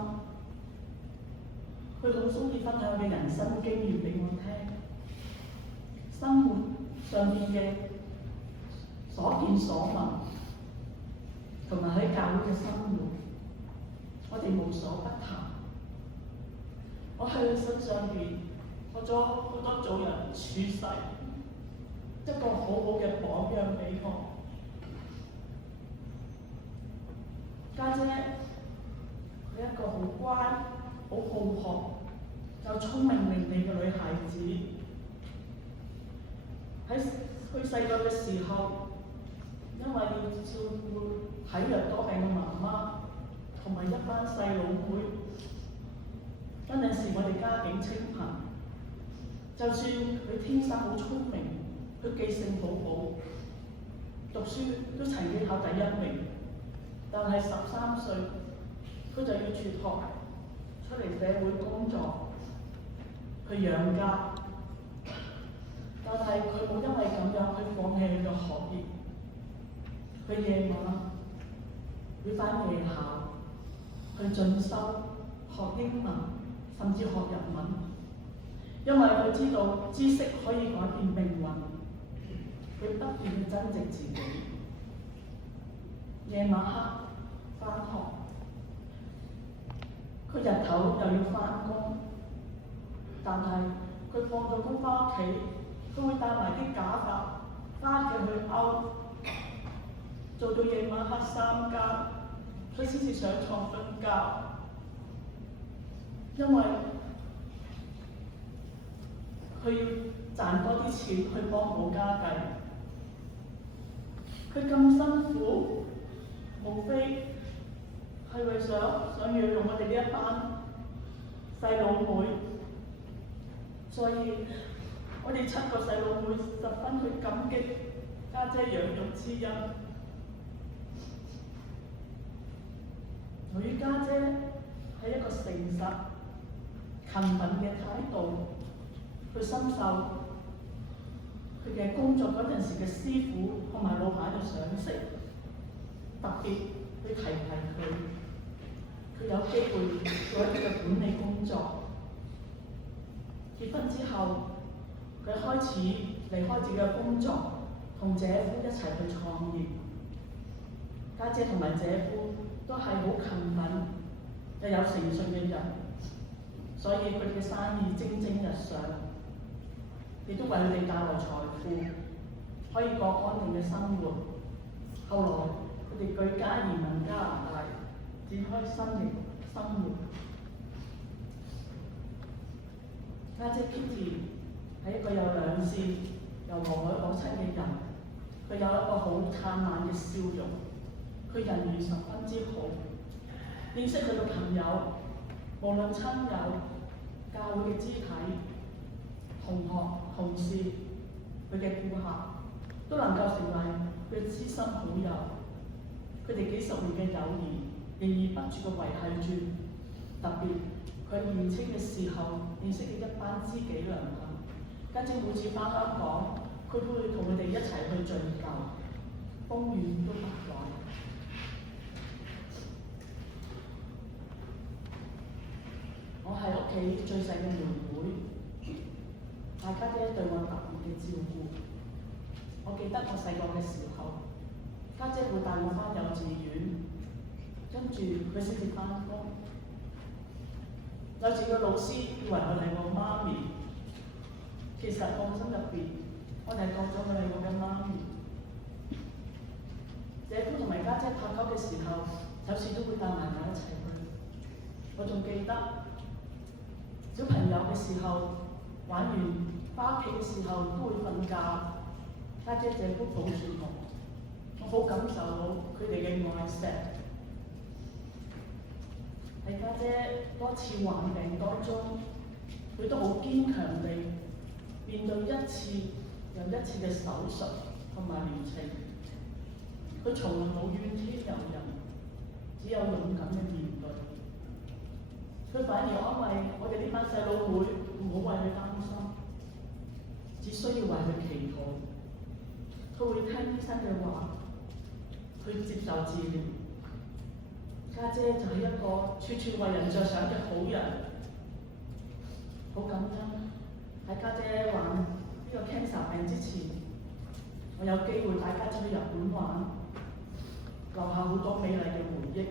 佢好中意分享佢嘅人生經驗俾我聽，生活上面嘅所見所聞，同埋喺教會嘅生活。我哋無所不談。我喺佢身上邊學咗好多做人處世，一個好好嘅榜樣俾我。家姐係一個好乖、好好學、又聰明伶俐嘅女孩子。喺佢細個嘅時候，因為要照顧體弱多病嘅媽媽，同埋一班細佬妹，嗰陣時我哋家境清貧，就算佢天生好聰明，佢記性好好，讀書都曾經考第1名，但係13歲，佢就要輟學出嚟社會工作，去養家。但係佢冇因為咁樣去放棄佢嘅學業，佢夜晚會返夜校。去進修學英文，甚至學日文，因為佢知道知識可以改變命運。佢不斷去增值自己。夜晚黑返學，佢日頭又要返工，但係佢放咗工返屋企，佢會帶埋啲假髮返屋企去勾，做到夜晚黑3更。佢先至上床瞓覺，因為佢要賺多啲錢去幫補家計。佢咁辛苦，無非係為想養育我哋呢一班細佬妹，所以我哋7個細佬妹十分去感激家姐養育之恩。由於家姐係一個誠實、勤奮嘅態度，佢深受佢嘅工作嗰陣時嘅師傅同埋老闆嘅賞識，特別去提佢。佢有機會做一啲嘅管理工作。結婚之後，佢開始離開自己嘅工作，同姐夫一齊去創業。家姐同埋姐夫都係好勤奮又有誠信嘅人，所以佢哋嘅生意蒸蒸日上，亦都為佢哋帶來財富，可以過安定嘅生活。後來佢哋舉家移民加拿大，展開新嘅生活。家姐 Kitty 係一個有良善又和藹可親嘅人，佢有一個好燦爛嘅笑容。佢人緣十分之好，認識佢嘅朋友，無論親友、教會嘅肢體、同學、同事、佢嘅顧客，都能夠成為佢嘅知心好友。佢哋幾十年嘅友誼仍然不住嘅維繫住。特別佢喺年青嘅時候認識嘅一班知己良朋，家姐每次翻香港，佢都會同佢哋一齊去聚舊，風雨都不改。我係屋企最細嘅妹妹，大家姐對我特別嘅照顧。我記得我細個嘅時候，家姐會帶我翻幼稚園，跟住佢先至翻工。幼稚園嘅老師以為佢係我媽咪，其實我心入邊，我哋係當咗佢係我嘅媽咪。姐夫同埋家姐拍拖嘅時候，有時都會帶埋我一齊去。我仲記得小朋友嘅時候，玩完翻屋企嘅時候都會瞓覺，家姐姐夫抱住我好感受到佢哋嘅愛錫。喺家姐多次患病當中，佢都好堅強地面對一次又一次嘅手術同埋療程。佢從來冇怨天尤人，只有勇敢嘅面對。佢反而安慰我哋呢班細佬妹唔好為佢擔心，只需要為佢祈禱。佢會聽醫生嘅話，去接受治療。家姐就係一個處處為人着想嘅好人，好感恩喺家姐患呢個 cancer 病之前，我有機會帶家姐去日本玩，留下好多美麗嘅回憶，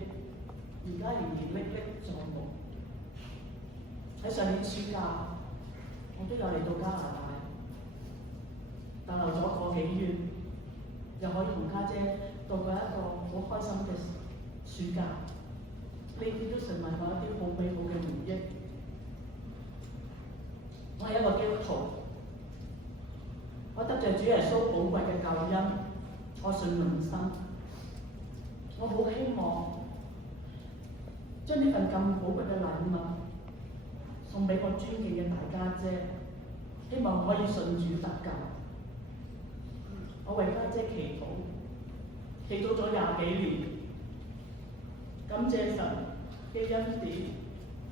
而家仍然歷歷在目。喺上年暑假，我都有嚟到加拿大，逗留咗個幾月，又可以同家姐度過一個好開心嘅暑假。呢啲都成為我一啲好美好嘅回憶。我係一個基督徒，我得著主耶穌寶貴嘅救恩，我信永生。我好希望將呢份咁寶貴嘅禮物送俾我尊敬嘅大家姐，希望可以信主得救。我為家姐祈禱，祈禱咗20幾年，感謝神嘅恩典。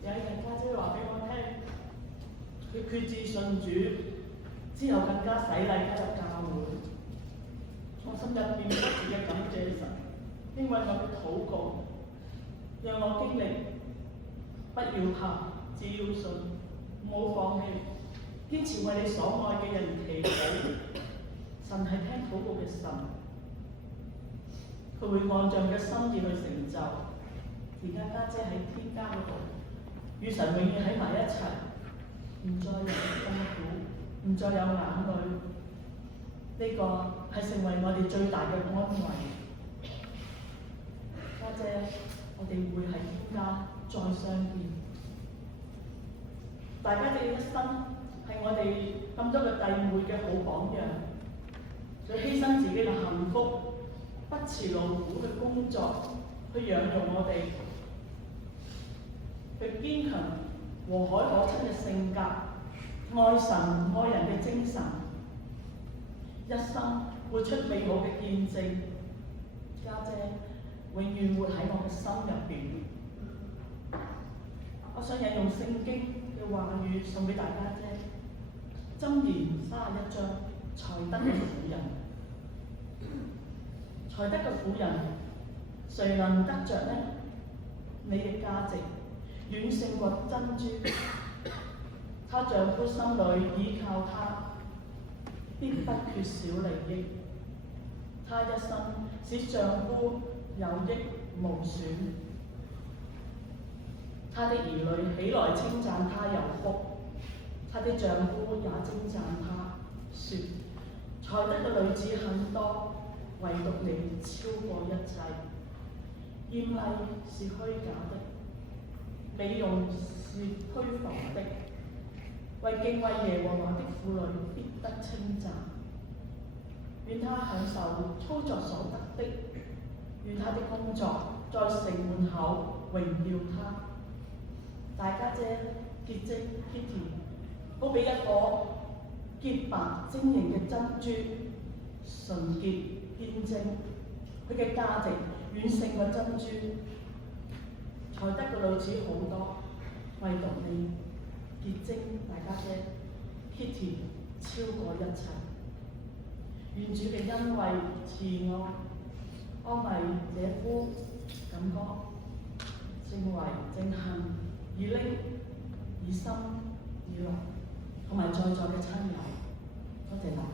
有一日家姐話俾我聽，佢決志信主之後更加洗禮加入教會。我心入邊不住嘅感謝神，因為我嘅禱告，讓我經歷不要怕，只要信，唔好放棄，堅持為你所愛嘅人祈禱。神係聽禱告嘅神，佢會按照佢嘅心意去成就。而家家姐喺天家嗰度，與神永遠喺埋一齊，唔再有痛苦，唔再有眼淚。呢個係成為我哋最大嘅安慰。家姐，我哋會喺天家再相見。大家嘅一生係我哋咁多個弟妹嘅好榜樣。佢犧牲自己嘅幸福，不辭勞苦去工作，去養育我哋。佢堅強、和藹可親嘅性格，愛神愛人嘅精神，一生活出美好嘅見證。家姐永遠活喺我嘅心入邊。我想引用聖經嘅話語送俾大家聽。箴言31章，才德嘅婦人。才德嘅婦人，誰能得着呢？你嘅價值遠勝過珍珠。她丈夫心裏倚靠她，必不缺少利益。她一生使丈夫有益無損。她的兒女起來稱讚她有福，她的丈夫也稱讚她，說：才德嘅女子很多，唯獨你超過一切。豔麗是虛假的，美容是虛浮的。為敬畏耶和華的婦女必得稱讚。願她享受操作所得的，願他的工作在城門口榮耀他。大家姐潔晶 Kitty 都俾一顆潔白晶瑩嘅珍珠，純潔堅晶，佢嘅價值遠勝過珍珠，才得嘅女子好多，唯獨你潔晶大家姐 Kitty 超過一切。願主嘅恩惠慈愛安慰這夫感哥，正為正行以靈以心以靈，同埋在座嘅親友，多謝大家。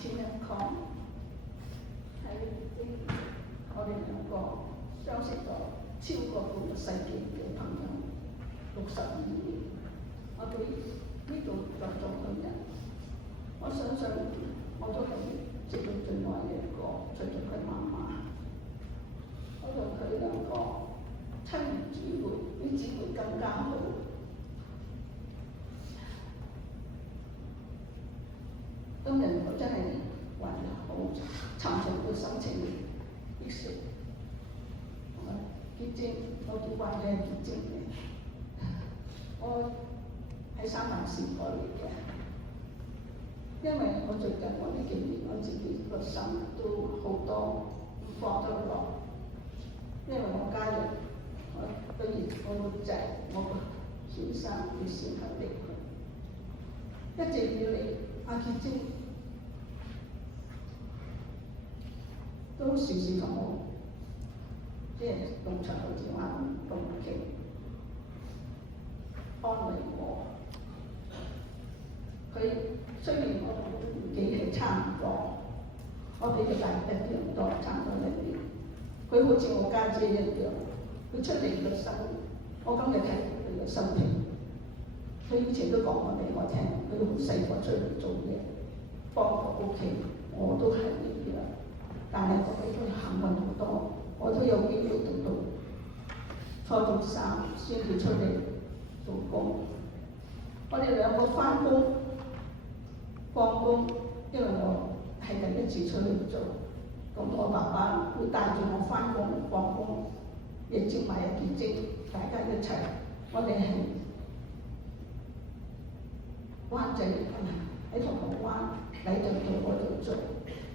前日講喺我哋兩個相識咗超過半個世紀嘅朋友，62年，我對呢度在座嘅人，我相信我都係識到最愛嘅一個，除咗佢媽媽，我同佢兩個親如姊妹，比姊妹更加好。今日我真係還好沉重嘅心情憶述，潔晶我叫慣嘅潔晶嘅，我喺三藩市過嚟嘅，因為我最近我呢幾年我自己個心都好多唔放得落，因為我家人，我個仔，我個先生要先後離去，一直以嚟阿潔晶都時時同我，即係農場好似話咁嘅安慰我。佢雖然我年紀係差唔多，我比佢大一啲多，差唔多1年。佢好似我家姐一樣，佢出嚟嘅生活，我今日睇佢嘅生平，佢以前都講過俾我聽，佢好細個出嚟做嘢，幫個屋企，我都係呢啲啦。但係我哋都幸運好多，我都有機會讀到初中3先至出嚟做工。我哋兩個返工、放工，因為我係第一次出去做，咁我爸爸會帶住我返工、放工，亦接埋阿潔晶，大家一齊。我哋係灣仔喺銅鑼灣喺度做嗰度做。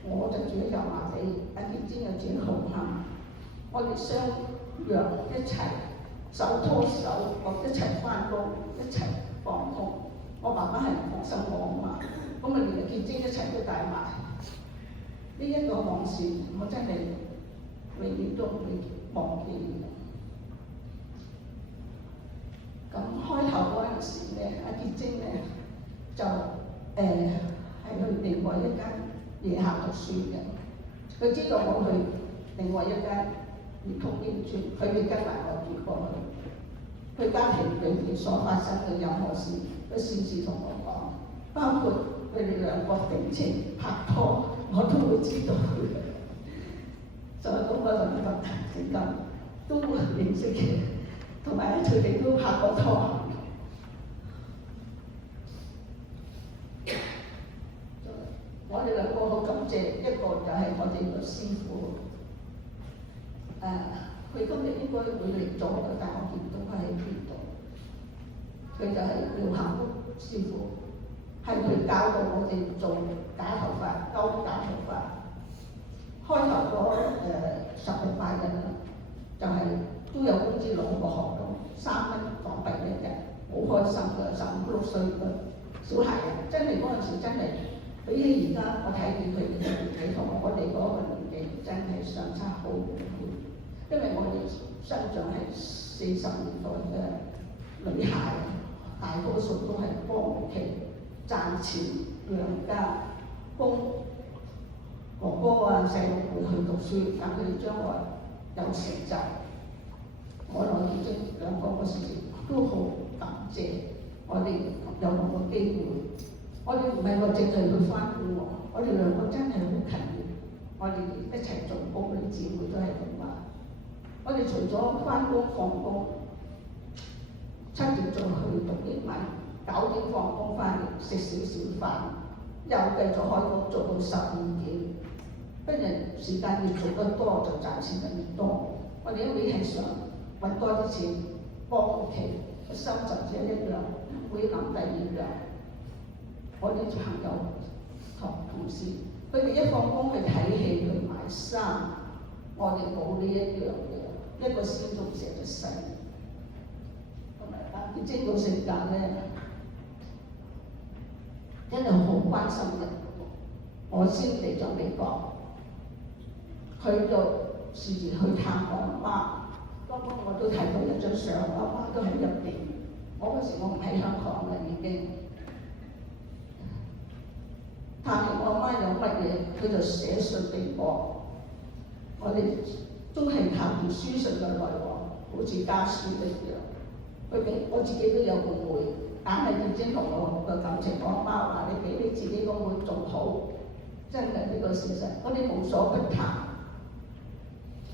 我就住喺油麻地，阿潔晶又住喺紅磡，我哋相約一齊手拖手，我一齊返工，一齊放工。我爸爸係唔放心我啊嘛，咁啊連阿潔晶一齊都帶埋。呢一個往事，我真係永遠都唔會忘記嘅。咁開頭嗰陣時咧，阿潔晶咧就係去另外一間夜校讀書嘅，佢知道我去另外一間兒童英專，佢哋跟埋我住過去。佢家庭裏邊所發生嘅任何事，佢時時同我講，包括佢哋兩個定情拍拖，我都會知道佢。就係咁，我同佢咁都認識嘅，同埋佢哋都拍過拖。我哋兩個好感謝，一個就係我哋個師傅，佢今日應該會嚟咗嘅，但我見唔到佢喺邊度。佢就係廖幸福師傅，係佢教導我哋做假頭髮、勾假頭髮。開頭嗰10日8日啦，就係都有工資攞個學工，3蚊港幣1日，好開心嘅，15、16歲嘅小孩啊，真係嗰陣時真係比起而家，我睇見佢嘅年紀同我哋嗰個年紀真係相差好遠，因為我哋生長係40年代嘅女孩，大多數都係幫屋企賺錢養家，供哥哥啊細佬妹去讀書，等佢哋將來有成就。我同結晶兩個嗰時都好感謝我哋有咁嘅機會。我哋唔係話淨係去翻工喎，我哋兩個真係好勤力，我哋一齊做工嗰啲姊妹都係咁話。我哋除咗翻工放工，7點鐘去讀英文，9點放工翻嚟食少少飯，又繼續開工做到12點。跟住時間越做得多，就賺錢就越多。我哋一味係想揾多啲錢幫屋企，個心就只係一樣，會諗第二樣。我啲朋友同事，佢哋一放工去睇戲去買衫，我哋冇呢一樣嘢，一個先仲成咗世。同埋結晶個性格咧，真係好關心人。我先嚟咗美國，佢就時時去探我阿媽。剛剛我都睇到一張相，我阿媽都喺入邊。我嗰時我唔喺香港啦已經。探完我媽有乜嘢，佢就寫信俾我。我哋都係靠住書信嘅來往，好似家書一樣。佢俾我自己都有個妹，但係結晶同我嘅感情，我阿媽話你比你自己個妹仲好，真係呢個事實。我哋無所不談。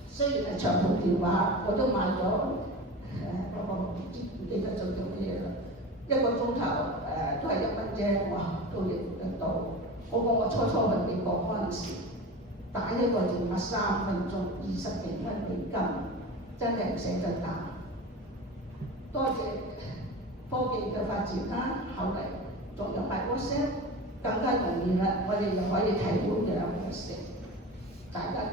雖然係長途電話，我都買咗嗰個唔記得咗叫乜嘢啦，1個鐘頭都係1蚊啫，哇都認得到。我講我初去美國嗰陣時，打一個電話3分鐘，20幾蚊美金，真係唔捨得打。多謝科技嘅發展啦，後嚟仲有埋 WhatsApp，更加容易啦，我哋又可以睇到樣嘅食，大家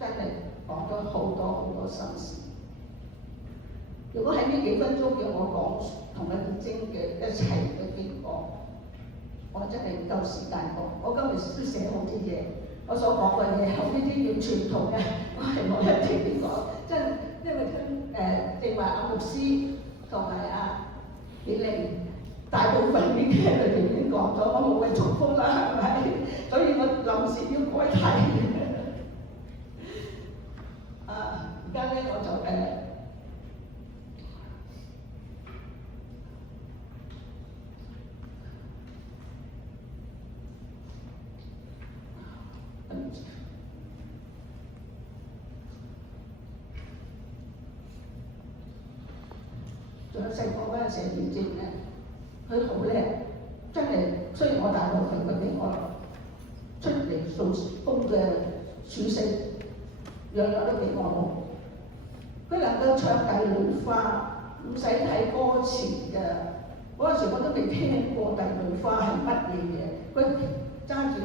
真係講咗好多心事。如果喺呢幾分鐘叫我講同阿結晶嘅一切嘅經過，我真係唔夠時間講。我今日都寫好啲嘢，我所講嘅嘢後呢啲要傳統嘅，我一定要講。真係因為正話阿牧師同埋阿李玲大部分已經喺裏邊已經講咗，我冇謂重複啦，係咪？所以我臨時要改題。而家咧我就仲有細個嗰陣時嘅結晶咧，佢好叻，真係雖然我大部分佢俾我出嚟做工嘅處息，樣樣都俾我攞。佢能夠唱《帝女花》，唔使睇歌詞嘅。嗰陣時我都未聽過《帝女花》係乜嘢嘢，佢揸住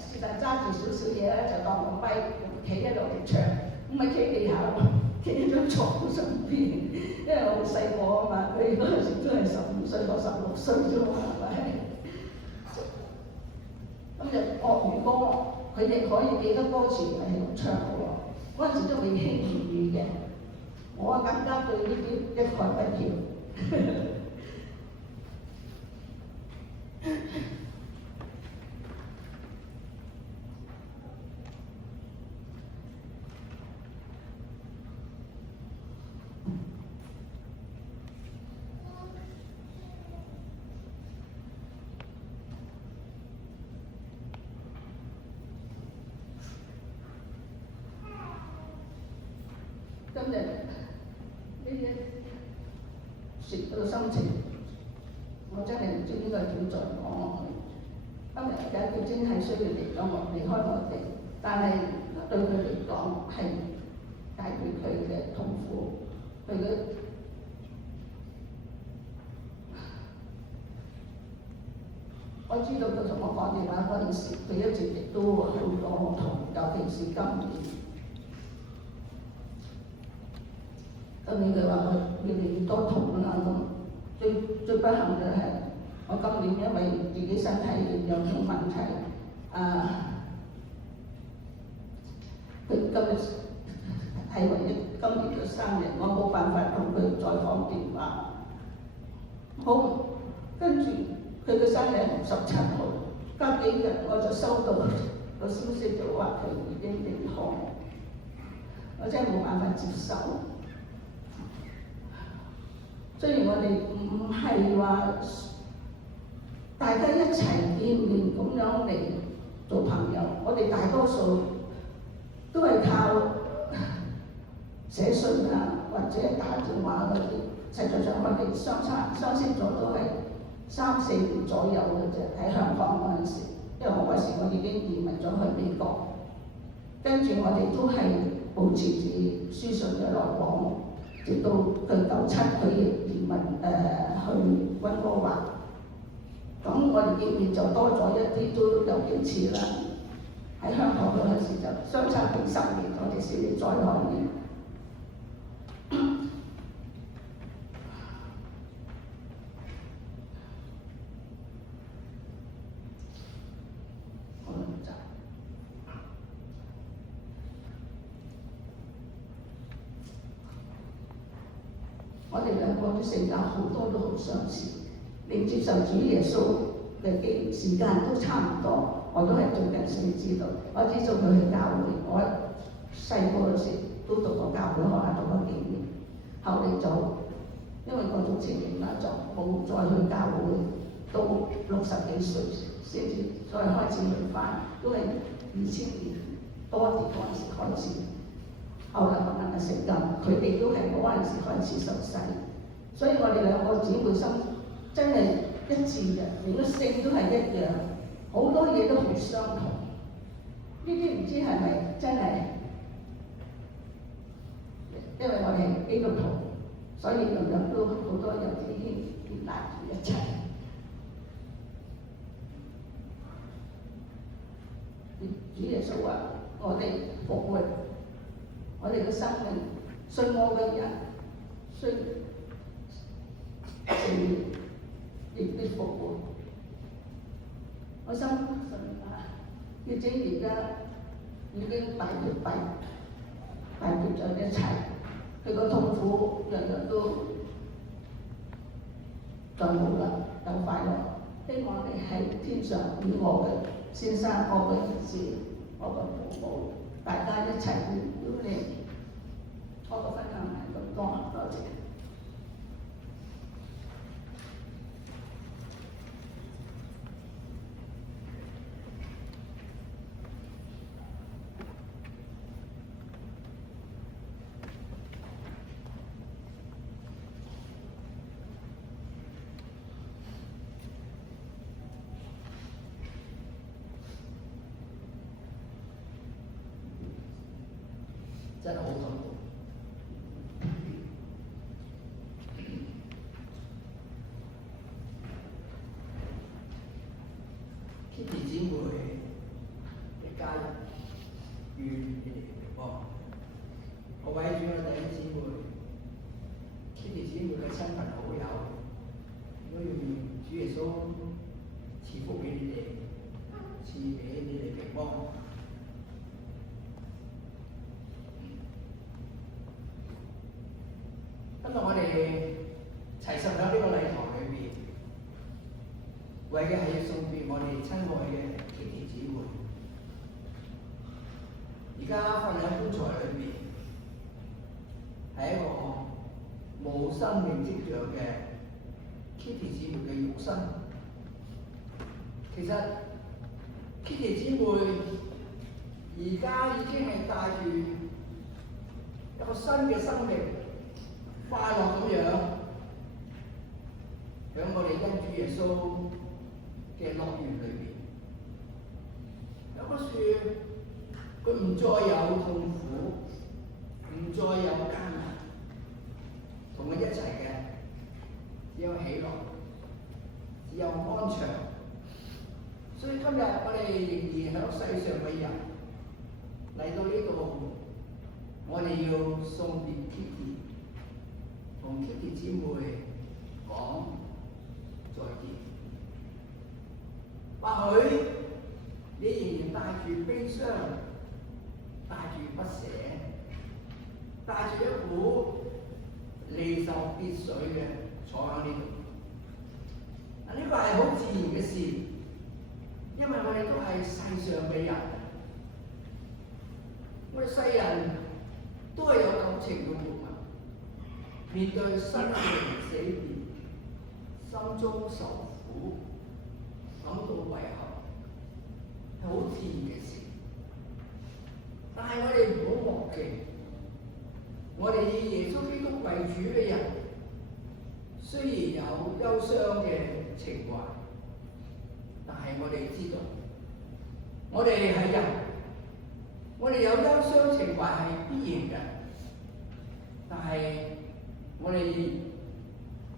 是但揸住少少嘢咧，就當個咪企喺度嚟唱，唔係企地下喎，企喺張床上邊。因為我好細個啊嘛，佢嗰陣時都係15歲，我16歲啫嘛，係咪？咁就粵語歌，佢哋可以記得歌詞係咁唱嘅喎。嗰陣時都未興粵語嘅，我更加對呢啲一概不曉。今日呢一説到心情，我真係唔知呢個點再講落去。今日嘅結晶係需要離開我哋，但係對佢嚟講係解決佢嘅痛苦，佢嘅我知道佢同我講電話嗰陣時，佢一直亦都好多好痛，尤其是今年。今年佢話佢越嚟越多痛啦咁，最不幸嘅係我今年因為自己身體有啲問題，佢今日係唯一今年嘅生日，我冇辦法同佢再講電話。好，跟住佢嘅生日係17號，隔幾日我就收到個消息就話佢已經離開，我真係冇辦法接受。雖然我哋唔係話大家一齊見面咁樣嚟做朋友，我哋大多數都係靠寫信啊，或者打電話嗰啲。實際上我哋相識咗都係3、4年左右嘅啫，喺香港嗰陣時，因為嗰時我已經移民咗去美國，跟住我哋都係保持住書信嘅來往，直到佢97佢亦移民去溫哥華。咁我哋見面就多咗一啲，都有幾次啦。喺香港嗰陣時就相差幾10年，我哋先至再可以。我哋兩個啲性格好多都好相似，連接受主耶穌嘅時間都差唔多。我都係最近先知道，我知道佢去教會，我細個嗰時都讀過教會學校，讀過幾年，後嚟就因為各種情形啦，就冇再去教會，到60幾歲先至再開始去返，都係2000年多啲嗰陣時開始。後來慢慢嘅成咁，佢哋都係嗰陣時開始受洗，所以我哋兩個姊妹心真係一致嘅，連個性都係一樣，好多嘢都好相同。呢啲唔知係咪真係？因為我係基督徒，所以樣樣都好多有啲牽拉住一齊。主耶穌話：我哋復活。我哋嘅生命，信我嘅人，雖成亦必復活。我相信月姐而家已經大決咗一切，佢個痛苦樣樣都再冇啦，有快樂。希望你喺天上與我嘅先生、我嘅兒子、我嘅父母，大家一齊去鼓勵。我嘅分享係咁多，多謝。真係好感動。Kitty 姊妹嘅家人願意嚟平安，各位主嘅弟兄姊妹，Kitty 姊妹嘅親朋好友，都願主耶穌賜福俾你哋，賜俾你哋平安。今日我哋齊集喺呢個禮堂裏邊，為嘅係要送別我哋親愛嘅 Kitty 姊妹。而家放喺棺材裏邊，係一個冇生命跡象嘅 Kitty 姊妹嘅肉身。其實 Kitty 姊妹而家已經係帶住一個新嘅生命，快樂咁樣喺我哋恩主耶穌嘅樂園裏邊。有個樹，佢唔再有痛苦，唔再有艱難，同佢一齊嘅只有喜樂，只有安詳。所以今日我哋仍然喺世上嘅人嚟到呢度，我哋要送別 Kitty， 同 Kitty 姊妹講再見。或許你仍然帶住悲傷，帶住不捨，帶住一股離愁別緒嘅坐喺呢度。呢個係好自然嘅事，因為我哋都係世上嘅人，我哋世人都係有感情嘅活物，面對生離死別，心中受苦，感到遺憾，係好自然嘅事。但係我哋唔好忘記，我哋以耶穌基督為主嘅人，雖然有憂傷嘅情懷，但係我哋知道，我哋係人，我哋有憂傷情懷係必然嘅。但係我哋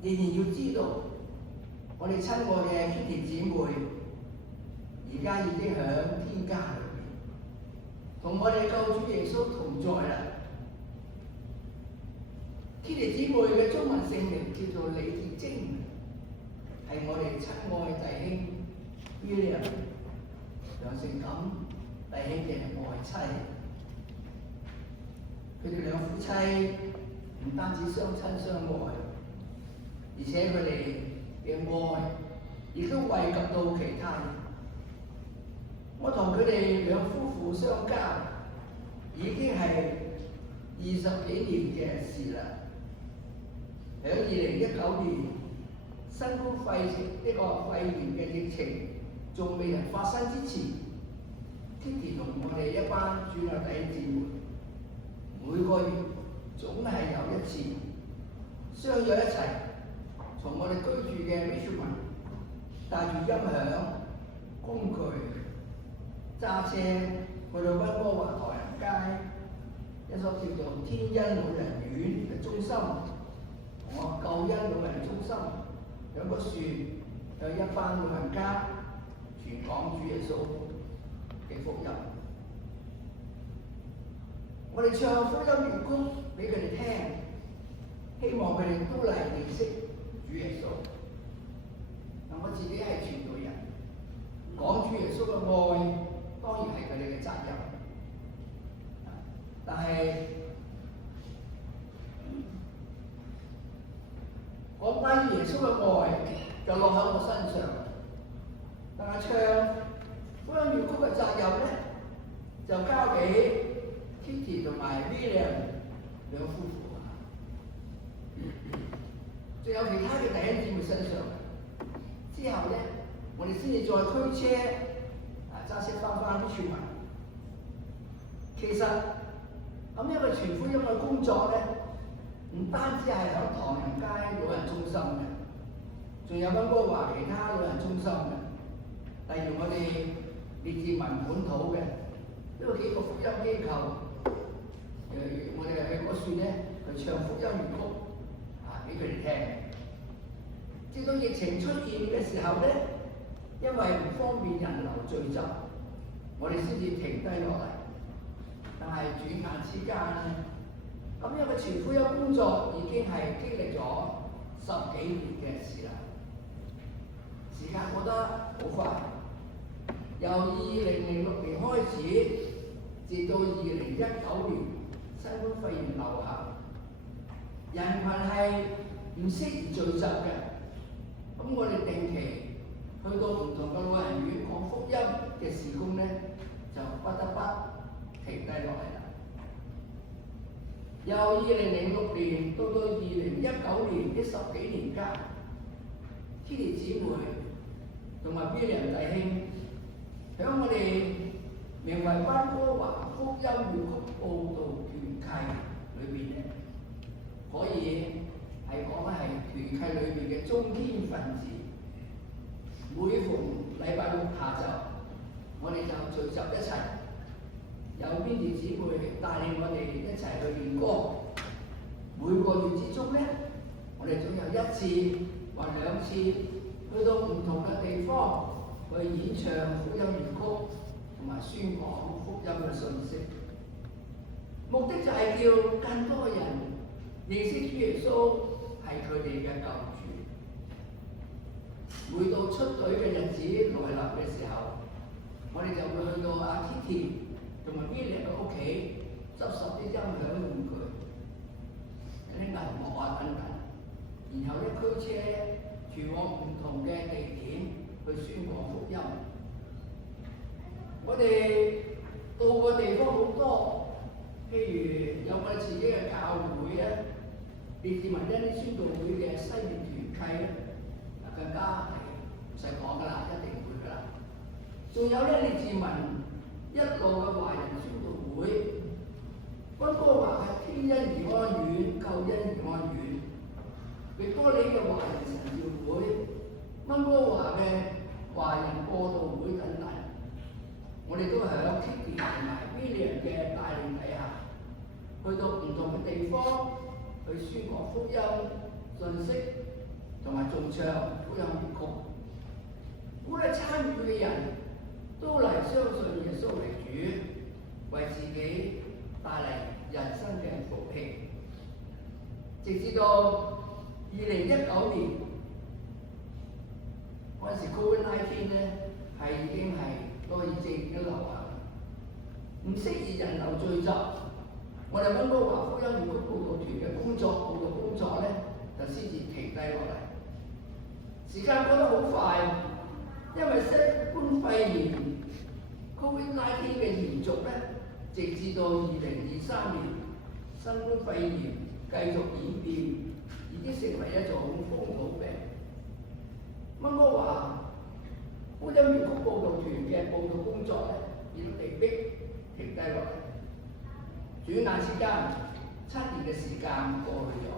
仍然要知道，我哋親愛嘅Kitty姊妹，而家已經喺天家裏面，同我哋救主耶穌同在啦。Kitty姊妹嘅中文姓名叫做李潔貞，係我哋親愛弟兄 William 梁成錦弟兄嘅愛妻。佢哋兩夫妻唔單止相親相愛，而且佢哋嘅愛亦都惠及到其他人。我同佢哋兩夫婦相交已經係20幾年嘅事啦。喺2019年新冠肺炎嘅疫情仲未發生之前，Kitty 同我哋一班主內弟兄姊妹每個月總係有一次相約一齊，從我哋居住嘅 Richmond 帶住音響工具揸車去到溫哥華唐人街一所叫做天恩老人院嘅中心，救恩老人中心有個樹，有一班老人家傳講主耶穌嘅福音。我哋唱福音粵曲俾佢哋聽，希望佢哋都嚟認識主耶穌。嗱，我自己係傳道人，講主耶穌嘅愛當然係佢哋嘅責任，但係講關於耶穌嘅愛就落喺我身上，但係唱福音粵曲嘅責任咧就交俾Kitty 同埋 William 兩夫婦，仲有其他嘅弟兄姊妹身上。之後咧，我哋先至再推車揸車翻啲村民。其實咁樣嘅傳福音嘅工作咧，唔單止係喺唐人街老人中心嘅，仲有溫哥華其他老人中心嘅，例如我哋列治文本土嘅，都有幾個福音機構。我哋喺嗰處咧去唱福音粵曲俾佢哋聽。直到疫情出現嘅時候咧，因為唔方便人流聚集，我哋先至停低落嚟。但係轉眼之間咧，咁樣嘅傳福音工作已經係經歷咗10幾年嘅事啦。時間過得好快，由2006年開始，直到2019年。新冠肺炎流行，人群係唔適宜聚集嘅，咁我哋定期去到唔同嘅老人院講福音嘅事工咧，就不得不停低落嚟啦。由2006年到2019年呢10幾年間，Kitty姊妹同埋 William弟兄喺我哋名為溫哥華福音粵曲報道裏邊咧，可以係講係團契裏邊嘅中堅分子。每逢禮拜六下晝，我哋就聚集一齊，有邊啲姊妹帶領我哋一齊去練歌。每個月之中咧，我哋總有1次或2次去到唔同嘅地方去演唱福音粵曲，同埋宣講福音嘅信息。目的就係叫更多人認識主耶穌係佢哋嘅救主。每到出隊嘅日子來臨嘅時候，我哋就會去到阿 Kitty 同埋 William 嘅屋企執拾啲音響玩具、有啲銀幕啊等等，然後咧驅車傳往唔同嘅地點去宣講福音。我哋到嘅地方好多，譬如有我哋自己嘅教會啊，列治文恩啲宣道會嘅西面團契咧，更加係唔使講噶啦，一定會噶啦。仲有咧列治文一路嘅華人宣道會，溫哥華嘅天恩怡安院、救恩怡安院，域多利嘅華人神召會，溫哥華嘅華人過渡會等等，我哋都喺 Kitty 同埋 William 嘅帶領底下，去到唔同嘅地方去宣講福音信息，同埋仲唱福音粵曲。鼓勵參與嘅人都嚟相信耶穌為主，為自己帶嚟人生嘅福氣。直至到2019年嗰陣時 ，COVID-19 咧係已經係個疫症已經流行，唔適宜人流聚集。我哋溫哥華福音粵曲佈道團嘅報道工作咧，就先至停低落嚟。時間過得好快，因為新冠肺炎 COVID-19 嘅延續咧，直至到2023年，新冠肺炎繼續演變，已經成為一種風土病。溫哥華福音粵曲佈道團嘅報道工作咧，亦都被迫停低落嚟。轉眼之間，7年嘅時間過去咗，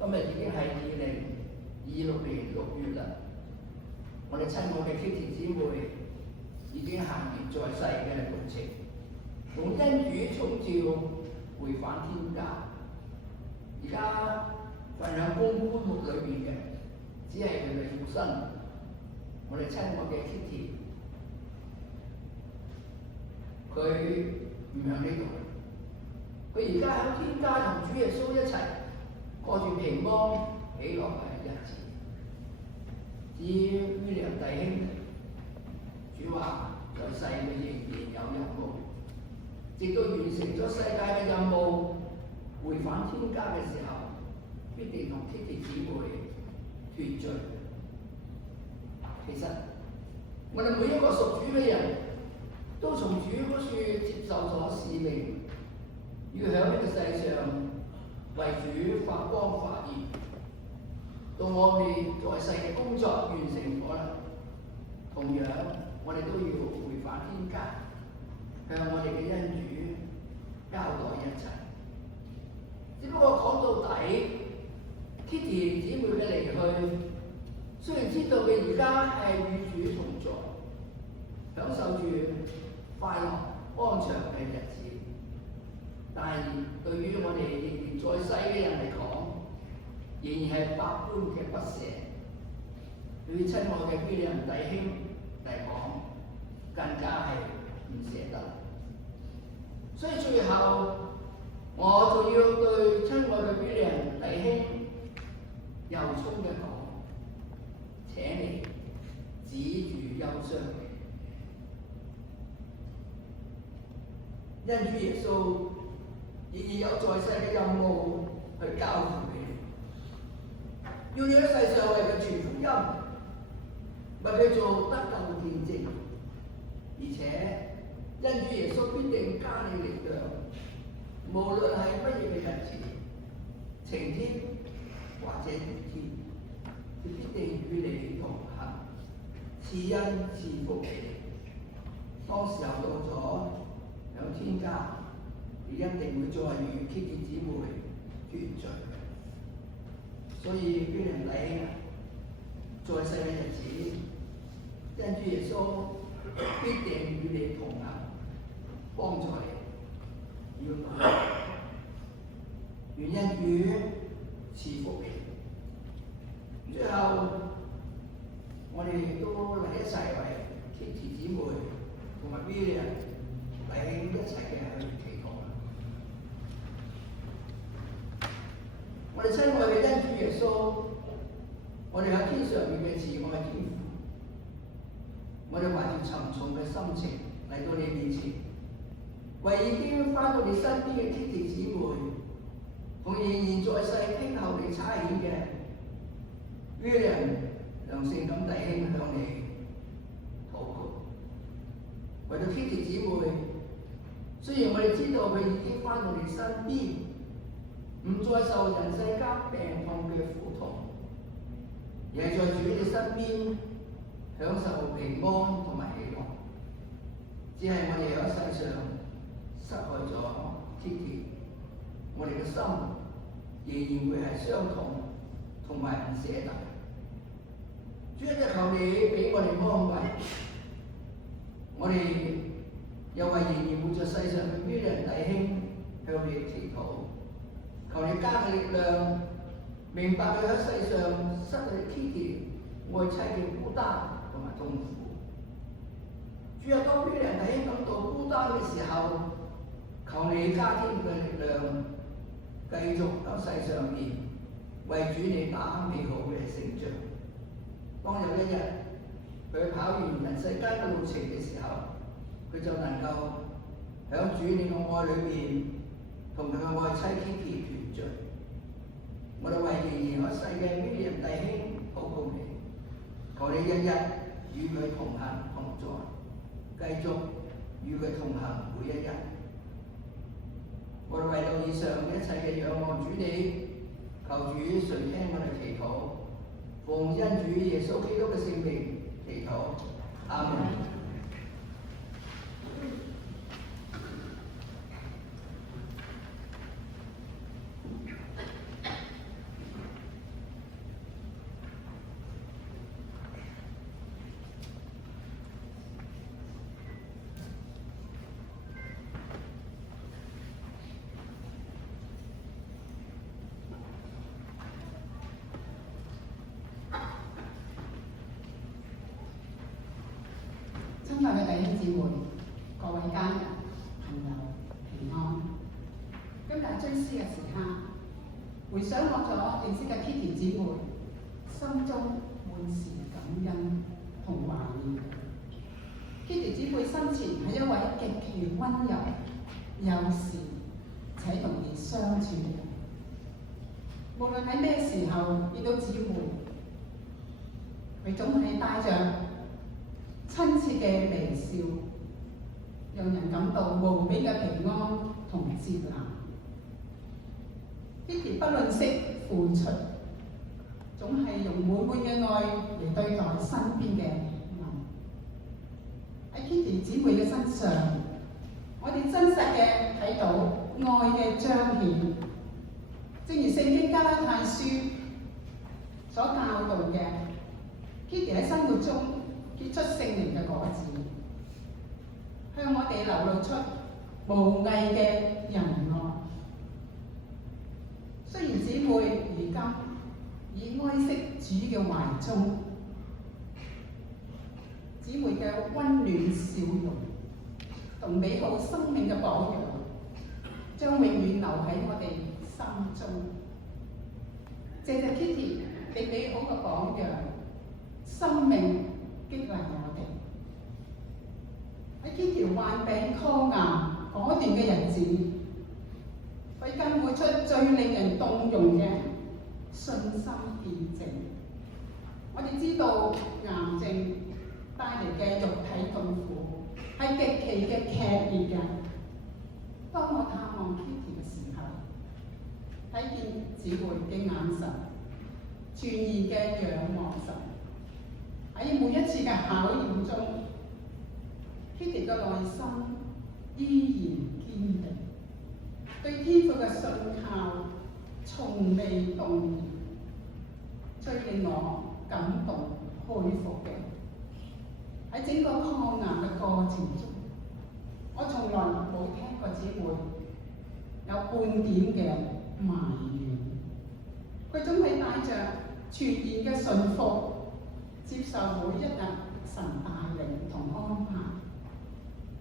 今日已經係2026年6月啦。我哋親愛嘅 Kitty 姊妹已經行完在世嘅路程，從恩主寵召回返天家。而家瞓喺公棺木裏邊嘅，只係佢嘅肉身。我哋親愛嘅 Kitty， 佢唔喺呢度。佢而家喺天家同主耶穌一齊過住平安喜樂嘅日子。至於William弟兄，主話在世佢仍然有任務，直到完成咗世界嘅任務，回返天家嘅時候，必定同 Kitty 姊妹團聚。其實我哋每一個屬主嘅人都從主嗰處接受咗使命。要喺呢個世上為主發光發熱，到我哋在世嘅工作完成咗啦，同樣我哋都要回返天家，向我哋嘅恩主交代一切。只不過講到底 ，Kitty 姊妹嘅離去，雖然知道佢而家係與主同在，享受住快樂安詳嘅日子。但係對於我哋仍然在世嘅人嚟講，仍然係百般嘅不捨。對於親愛嘅William弟兄嚟講，更加係唔捨得。所以最後，我仲要對親愛嘅William弟兄由衷嘅講：請你止住憂傷，因主耶穌仍然有在世嘅任務去交付俾你，要你喺世上為佢傳福音，為佢做得救嘅見證，而且因主耶穌必定加你力量，無論係乜嘢嘅日子，晴天或者雨天，佢必定與你同行，賜恩賜福俾你。當時候到咗有天家，你一定會再與 Kitty 姊妹團聚。所以William弟兄在世嘅日子，因主耶穌必定與你同行，幫助你，要努力。願恩主賜福你。最後，我哋亦都嚟一齊為 Kitty 姊妹同埋 William弟兄一齊嘅去祈禱。我哋親愛嘅恩主耶穌，我哋喺天上面嘅慈愛沉重嘅心情嚟到你面前，為已經翻到你身邊嘅 Kitty 姊妹，同仍然在世聽候你差遣嘅 William 梁聖錦弟兄向你禱告。為咗 Kitty 姊妹，雖然我哋知道佢已經翻到你身邊，唔再受人世間病痛嘅苦痛，而係在主你身邊享受平安同埋喜樂。只係我哋喺世上失去咗 Kitty， 我哋嘅心仍然會係傷痛同埋唔捨得。主啊，求你俾我哋安慰，我哋又為仍然活在世上嘅呢啲弟兄向你祈禱，求你加佢力量，明白佢喺世上失去 Kitty 愛妻嘅孤單同埋痛苦。主啊，當呢啲弟兄感到孤單嘅時候，求你加添佢嘅力量，繼續喺世上面為主你打美好嘅勝仗。當有一日佢跑完人世間嘅路程嘅時候，佢就能夠喺主你嘅愛裏面同佢嘅愛妻 Kitty 團聚。我哋為仍然喺世嘅呢啲弟兄禱告你，求你日日與佢同行同在，繼續與佢同行每一日。我哋為到以上一切嘅仰望主你，求主垂聽我哋祈禱，奉恩主耶穌基督嘅聖名祈禱，阿門。親愛嘅弟兄姊妹、各位家人、朋友平安。今日追思嘅時刻，回想我所認識嘅 Kitty 姊妹，心中滿是感恩同懷念。Kitty 姊妹生前係一位極其溫柔、友善且容易相處嘅人。無論喺咩時候見到姊妹，佢總係帶着親切嘅微笑，讓人感到無比嘅平安同接納。Kitty 不吝嗇付出，總係用滿滿嘅愛嚟對待身邊嘅人。喺 Kitty 姊妹嘅身上，我哋真實嘅睇到愛嘅彰顯。正如聖經加拉太書所教導嘅， Kitty 喺生活中結出聖靈嘅果子，向我哋流露出無偽嘅仁愛。雖然姊妹如今已愛惜主嘅懷中，姊妹嘅溫暖笑容同美好生命嘅榜樣，將永遠留喺我哋心中。謝謝 Kitty 你美好嘅榜樣，生命激勵我哋。喺 Kitty 患病抗癌嗰段嘅日子，佢更活出最令人動容嘅信心見證。我哋知道癌症帶嚟嘅肉體痛苦係極其嘅劇烈嘅。當我探望 Kitty 嘅時候，睇見姊妹嘅眼神，全然嘅仰望神。喺每一次嘅考驗中 ，Kitty 嘅內心依然堅定，對天父嘅信靠從未動搖。最令我感動佩服嘅，喺整個抗癌嘅過程中，我從來冇聽過姊妹有半點嘅埋怨，佢總係帶着全然嘅信服，接受每一日神帶領同安排，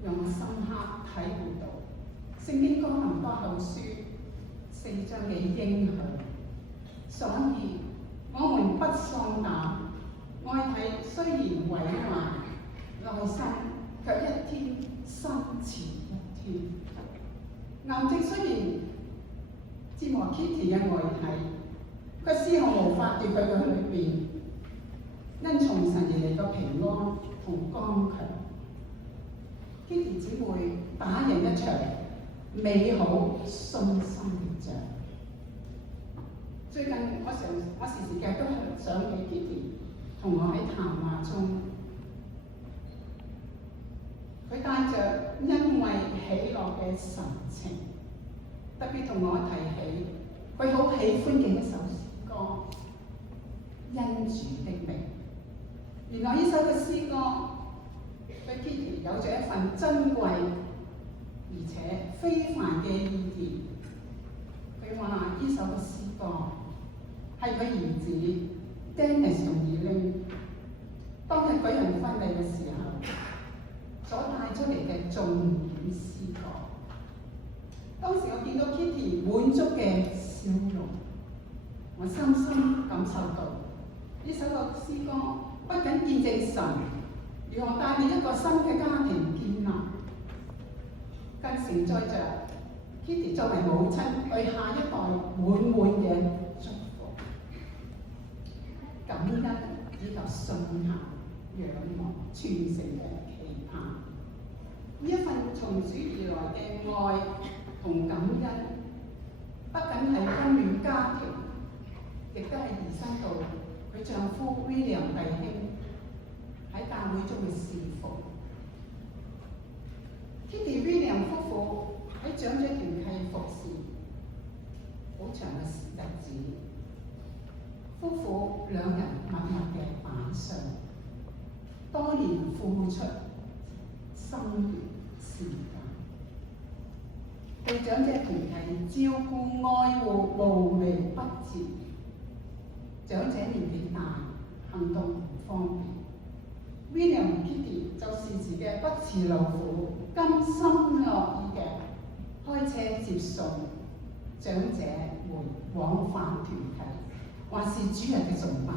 讓我深刻體會到聖經哥林多後書4章嘅應許。所以我們不喪膽，愛體雖然毀壞，內心卻一天深似一天。癌症雖然折磨 Kitty 嘅外體，卻絲毫無法奪佢嘅裏邊因從神而嚟嘅平安同剛強。Kitty 姊妹打贏一場美好信心嘅仗。最近我時時嘅都係想起 Kitty 同我喺談話中，佢帶着因為喜樂嘅神情，特別同我提起佢好喜歡嘅一首詩歌《因主的名》。原來呢首嘅詩歌對 Kitty 有着一份珍貴而且非凡嘅意義。佢話呢首嘅詩歌係佢兒子 Dennis 同Eileen當日舉行婚禮嘅時候所帶出嚟嘅重點詩歌。當時我見到 Kitty 滿足嘅笑容，我深深感受到呢首嘅詩歌不僅見證神如何帶領一個新嘅家庭建立，更承載着 Kitty 作為母親對下一代滿滿嘅祝福、感恩以及信靠、仰望、傳承嘅期盼。呢一份從主而來嘅愛同感恩，不僅係溫暖家庭，亦都係延伸到佢丈夫 William 弟兄喺教會中嘅侍奉。Kitty William 夫婦喺長者團契服侍好長嘅日子，夫婦兩人默默嘅擺上，多年付出心血時間，對長者團契照顧愛護無微不至。長者年紀大，行動唔方便。William 同 Kitty 就時時嘅不辭勞苦，甘心樂意嘅開車接送長者們往返團契，或是主日嘅崇拜。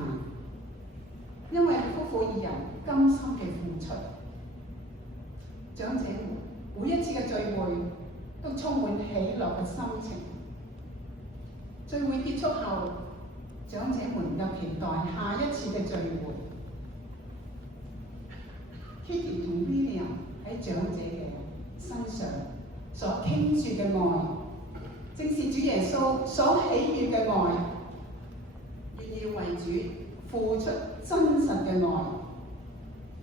因為夫婦二人甘心嘅付出，長者們每一次嘅聚會都充滿喜樂嘅心情。聚會結束後，長者們又期待下一次嘅聚會。Kitty 同 William 喺長者嘅身上所傾注嘅愛，正是主耶穌所喜悅嘅愛，願意為主付出真實嘅愛。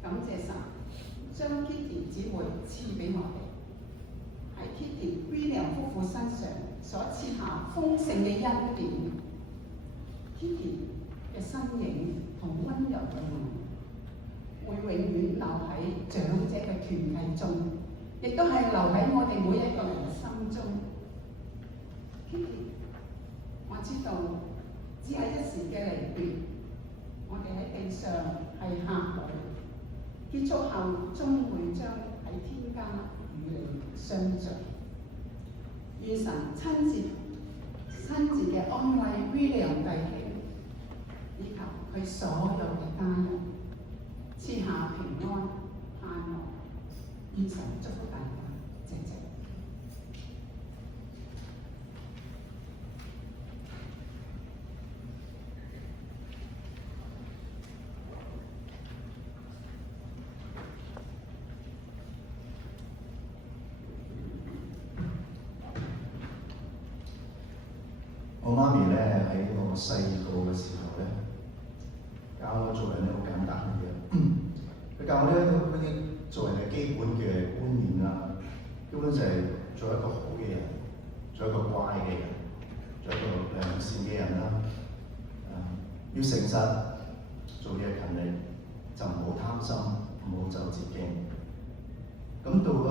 感謝神將 Kitty 姊妹賜俾我哋，喺 Kitty William 夫婦身上所賜下豐盛嘅恩典。Kitty 嘅身影同溫柔嘅愛，會永遠留喺長者嘅團契中，亦都係留喺我哋每一個人嘅心中。Kitty， 我知道只係一時嘅離別，我哋喺地上係客旅，結束後終會將喺天家與你相聚。願神親自嘅安慰 William 弟兄以及佢所有嘅家人，賜下平安盼望。願神祝福大家，謝謝。我媽咪咧喺我細個嘅時候咧，教我做人咧好簡單嘅嘢。佢教我咧嗰啲做人嘅基本嘅觀念啦，基本就係做一個好嘅人，做一個乖嘅人，做一個良善嘅人啦。要誠實，做嘢勤力，就唔好貪心，唔好走捷徑。咁到咗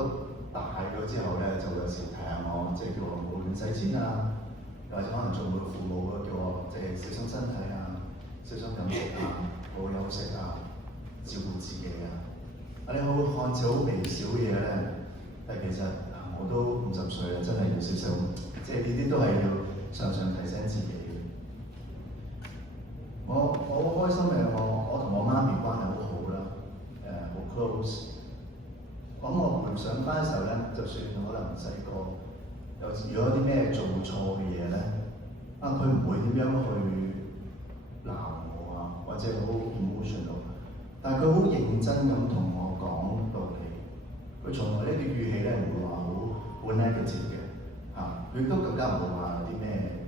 大咗之後咧，就有時提下我，即係叫我唔好亂使錢啊。或者可能做佢父母嘅叫我即係小心身體啊，小心飲食啊，好好休息啊，照顧自己啊。你好看似好微小嘅嘢咧，但其實我都50歲啦，真係要小心。即係呢啲都係要常常提醒自己嘅。我好開心嘅，我同我媽咪關係好好啦，好 close。close。咁我回想翻嘅時候咧，就算可能細個有如果有啲咩做錯嘅嘢咧，佢唔會點樣去鬧我啊，或者好 emotional， 但係佢好認真咁同我講道理。佢從來呢啲語氣咧唔會話好 negative 嘅佢都更加唔會話有啲咩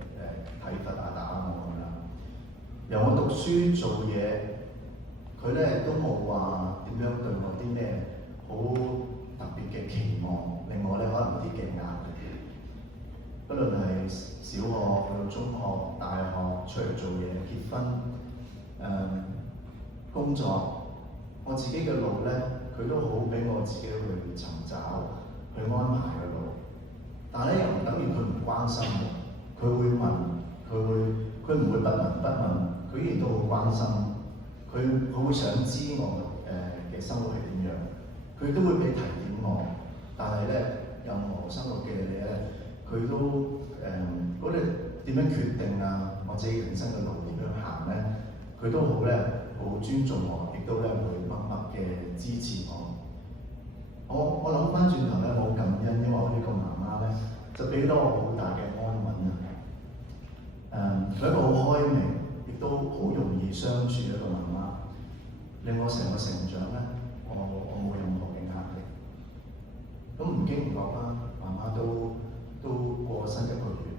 體罰打我咁啦。由我讀書做嘢，佢咧都冇話點樣對我啲咩好特別嘅期望，令我咧可能有啲嘅壓力。不論係小學去到中學、大學出嚟做嘢、結婚、工作，我自己嘅路咧，佢都好俾我自己去尋找、去安排嘅路。但係咧又唔等於佢唔關心我，佢會問，佢唔會不聞不問，佢依然都好關心。佢會想知我嘅生活係點樣，佢都會俾提點我。但係咧，任何生活嘅嘢咧，佢都嗰啲點樣決定啊，我自己人生嘅路點樣行咧，佢都好尊重我，亦都會默默嘅支持我。我諗翻轉頭咧，我好感恩，因為我呢個媽媽咧，就俾到我好大嘅安穩啊。佢一個好開明，亦都好容易相處一個媽媽，令我成個成長咧，我冇任何嘅壓力。咁唔經唔覺啦，媽媽都過身1個月。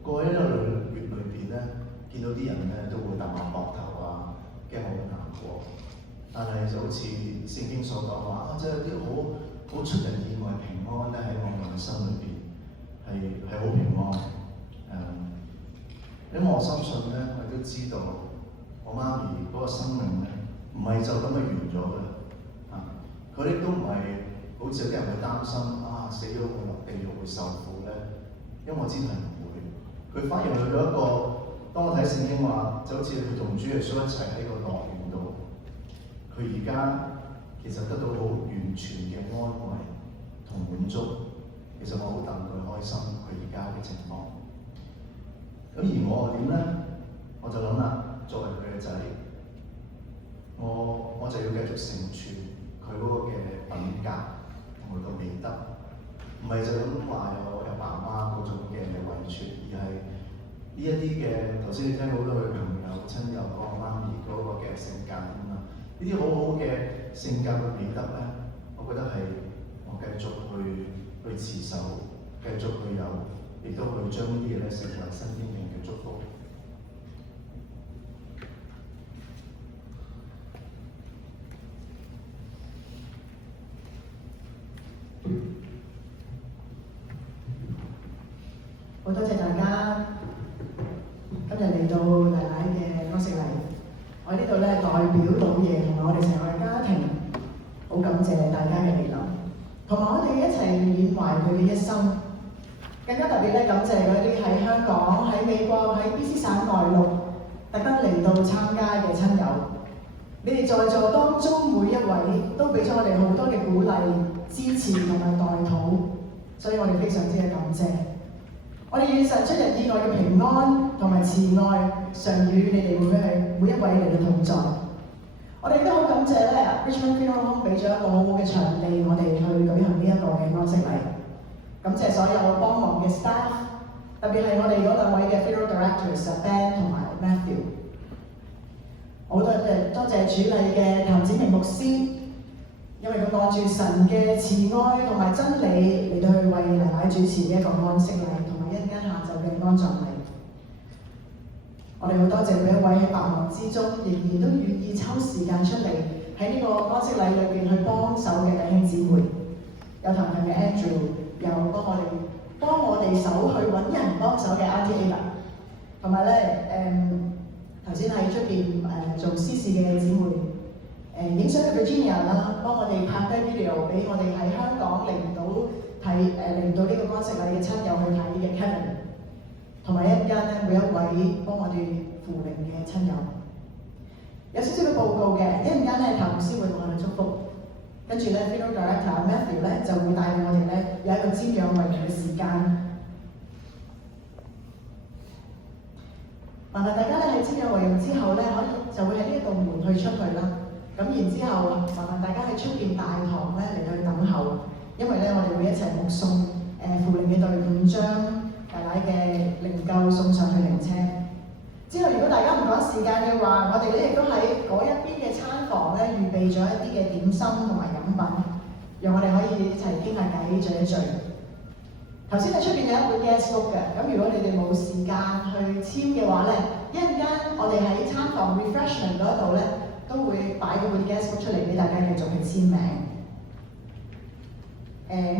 過咗1個月裏邊咧，見到啲人咧都會搭我膊頭啊，驚我好難過。但係就好似聖經所講話即係有啲好出人意外平安咧，喺我內心裏邊係好平安。因為我深信咧，我都知道我媽咪嗰個生命咧，唔係就咁就完咗嘅。佢亦都唔係好似有啲人會擔心死咗會落地獄會受苦咧，因為我知道係唔會。佢反而去到一個，當我睇聖經話，就好似佢同主耶穌一齊喺個樂園度。佢而家其實得到好完全嘅安慰同滿足，其實我好戥佢開心，佢而家嘅情況。咁而我點咧？我就諗啦，作為佢嘅仔，我就要繼續成全佢嗰個嘅品格同佢個美德，唔係就咁話有爸媽嗰種嘅遺傳，而係呢一啲嘅頭先你聽好多佢朋友親友講媽咪嗰個嘅性格啊嘛。呢啲好好嘅性格嘅美德咧，我覺得係我繼續去持守，繼續去有，亦都去將呢啲嘢咧成為身邊人嘅祝福。好多謝大家今日嚟到奶奶嘅安息禮。我喺呢度咧代表老爺同埋我哋成個家庭，好感謝大家嘅嚟臨，同埋我哋一齊緬懷佢嘅一生。更加特別咧，感謝嗰啲喺香港、喺美國、喺 BC 省內陸特登嚟到參加嘅親友。你哋在座當中每一位都俾咗我哋好多嘅鼓勵、支持同埋代禱，所以我哋非常之嘅感謝。我哋願神出人意外嘅平安同埋慈愛常與你哋每一位嚟到同在。我哋都好感謝咧 Richmond Funeral Home 俾咗一個好好嘅場地，我哋去舉行呢一個嘅安息禮。感謝所有幫忙嘅 staff， 特別係我哋嗰2位嘅 funeral directors Ben 同埋 Matthew。好多謝主禮嘅譚子明牧師，因為佢按住神嘅慈愛同埋真理嚟到去為奶奶主持呢一個安息禮，同埋一陣間下晝嘅安葬禮。我哋好多謝每一位喺百忙之中，仍然都願意抽時間出嚟喺呢個安息禮裏邊去幫手嘅弟兄姊妹，有騰騰嘅 Andrew， 又幫我哋手去揾人幫手嘅 Auntie Ava， 同埋咧頭先喺出邊做司事嘅姊妹，影相嘅 Virginia 啦，幫我哋拍低 video 俾我哋喺香港嚟唔到呢個安息禮嘅親友去睇嘅 Kevin， 同埋一陣間咧每一位幫我哋扶靈嘅親友，有少少嘅報告嘅，一陣間咧譚牧師會同我哋祝福。跟住咧 Funeral Director Matthew 咧就會帶領我哋咧有一個瞻仰遺容嘅時間。麻煩大家咧喺瞻仰遺容之後咧，就會喺呢一道門去出去啦。咁然之後，麻煩大家喺出邊大堂咧嚟到去等候，因為咧我哋會一齊目送扶靈嘅隊伍將大奶嘅靈柩送上去靈車。之後，如果大家唔趕時間嘅話，我哋咧亦都喺嗰一邊嘅餐房咧預備咗一啲嘅點心同埋飲品，讓我哋可以一齊傾下偈聚一聚。頭先喺出邊有一本 guest book 嘅，咁如果你哋冇時間去簽嘅話咧，一陣間我哋喺餐房 refreshment 嗰度咧都會擺嗰本 guest book 出嚟俾大家繼續去簽名。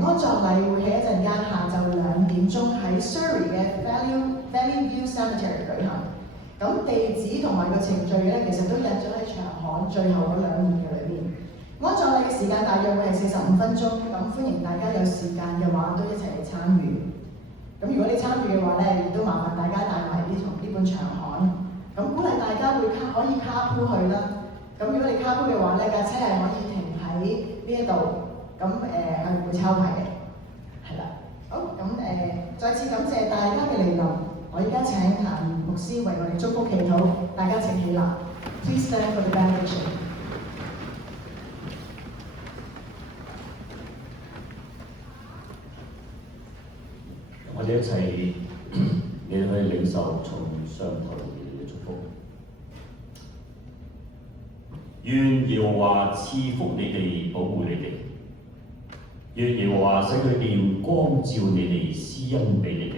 安葬禮會喺一陣間下晝2點鐘喺 Surrey 嘅 Valley View Cemetery 舉行。咁地址同埋個程序咧，其實都印咗喺長刊最後嗰2頁嘅裏面。安葬禮嘅時間大約會係45分鐘，咁歡迎大家有時間嘅話都一齊嚟參與。咁如果你參與嘅話咧，亦都麻煩大家帶埋呢本長刊。咁鼓勵大家可以carpool去啦。咁如果你carpool嘅話咧，架車係可以停喺呢一度，咁係唔會抄牌嘅。係啦，好咁再次感謝大家嘅嚟臨。我而家請譚牧師為我哋祝福祈禱，大家請起立。Please stand for the benediction。我哋一齊嚟去領受從上頭而嚟嘅祝福。願耶和華賜福你哋，保護你哋；願耶和華使佢面光照你哋，施恩俾你哋。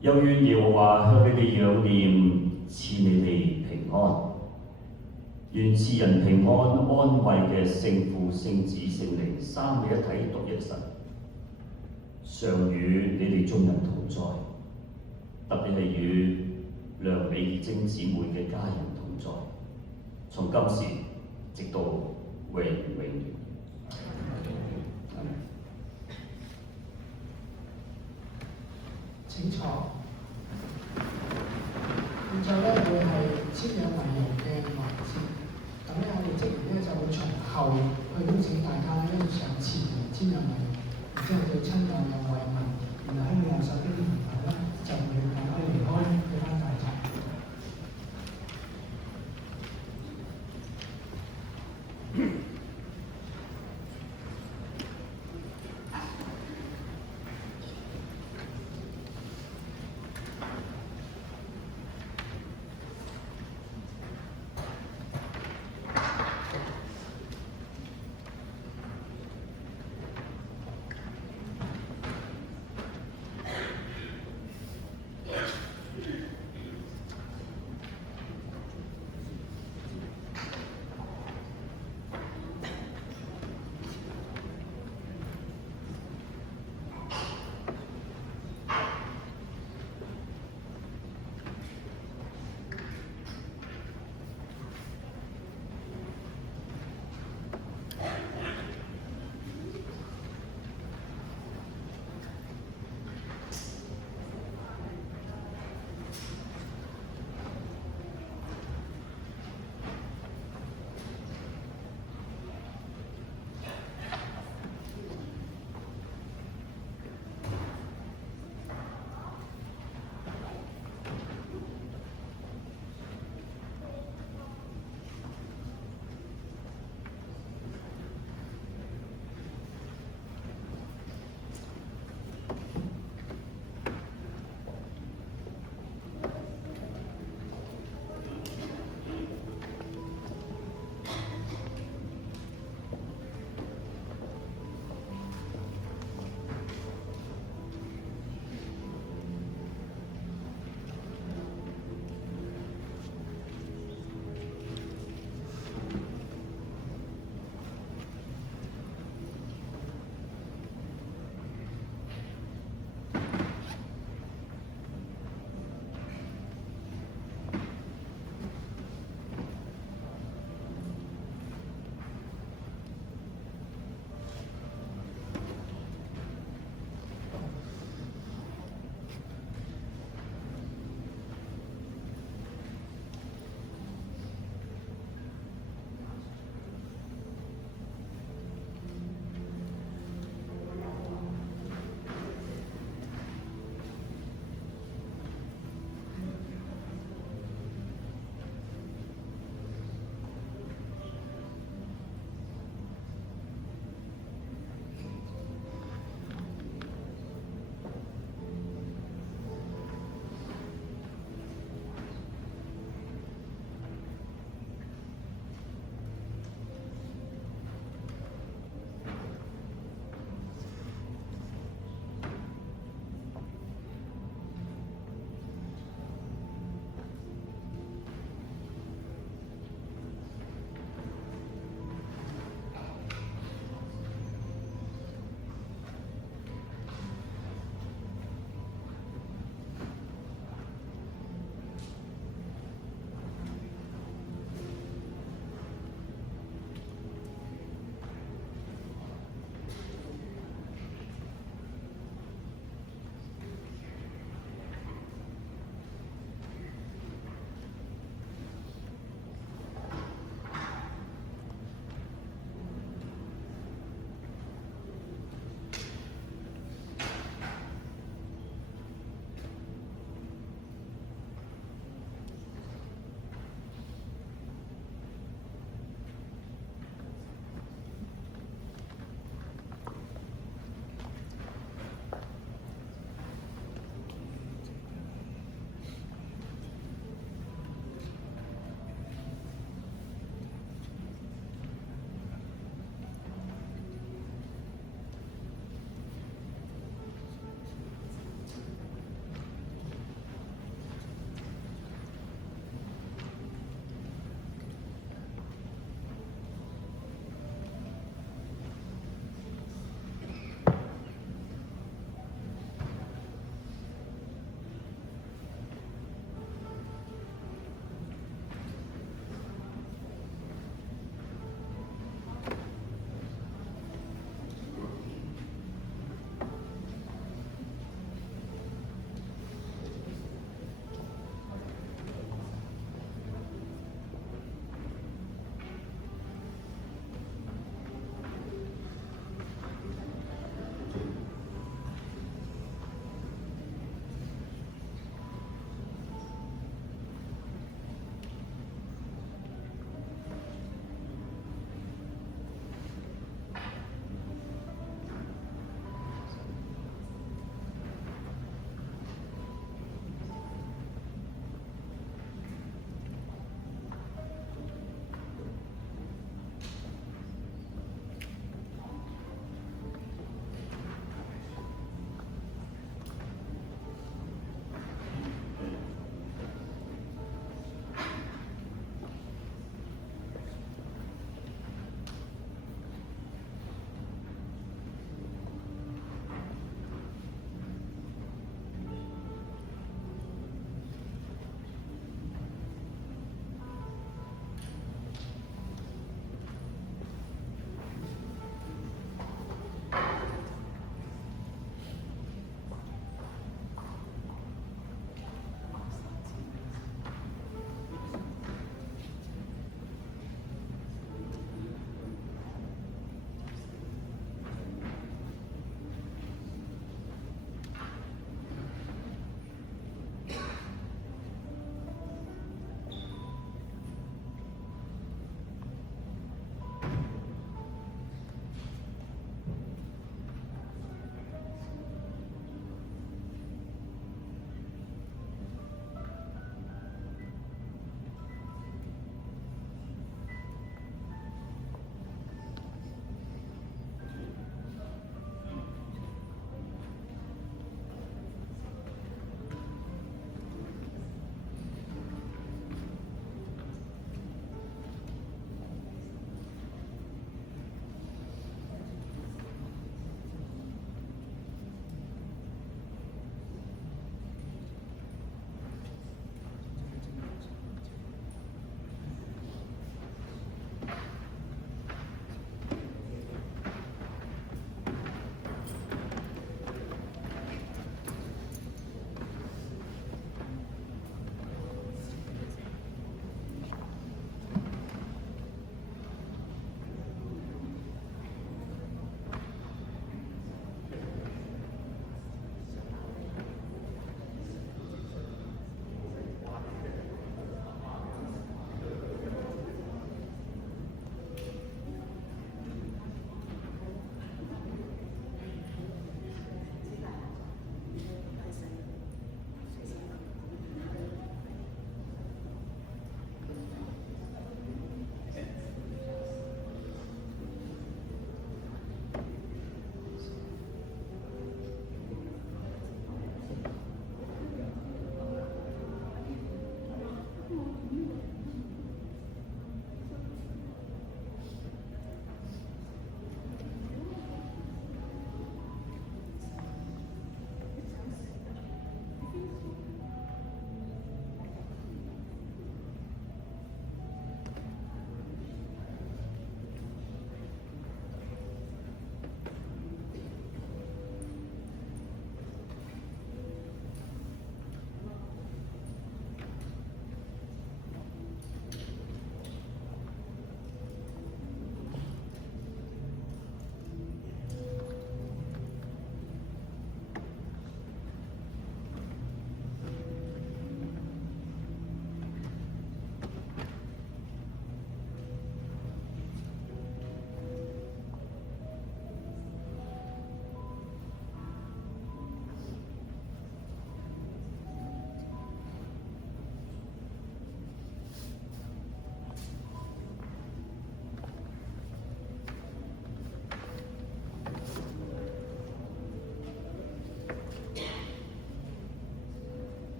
又願耶和華向你哋仰臉，賜你哋平安。願賜人平安安慰嘅聖父、聖子、聖靈三位一體獨一神，常與你哋眾人同在，特別係與梁美貞姊妹嘅家人同在，從今時直到永遠。請坐。現在咧會係瞻仰遺容嘅環節，咁咧我哋職員咧就會從後去邀請大家咧一路上前嚟瞻仰遺容，然之後對親友有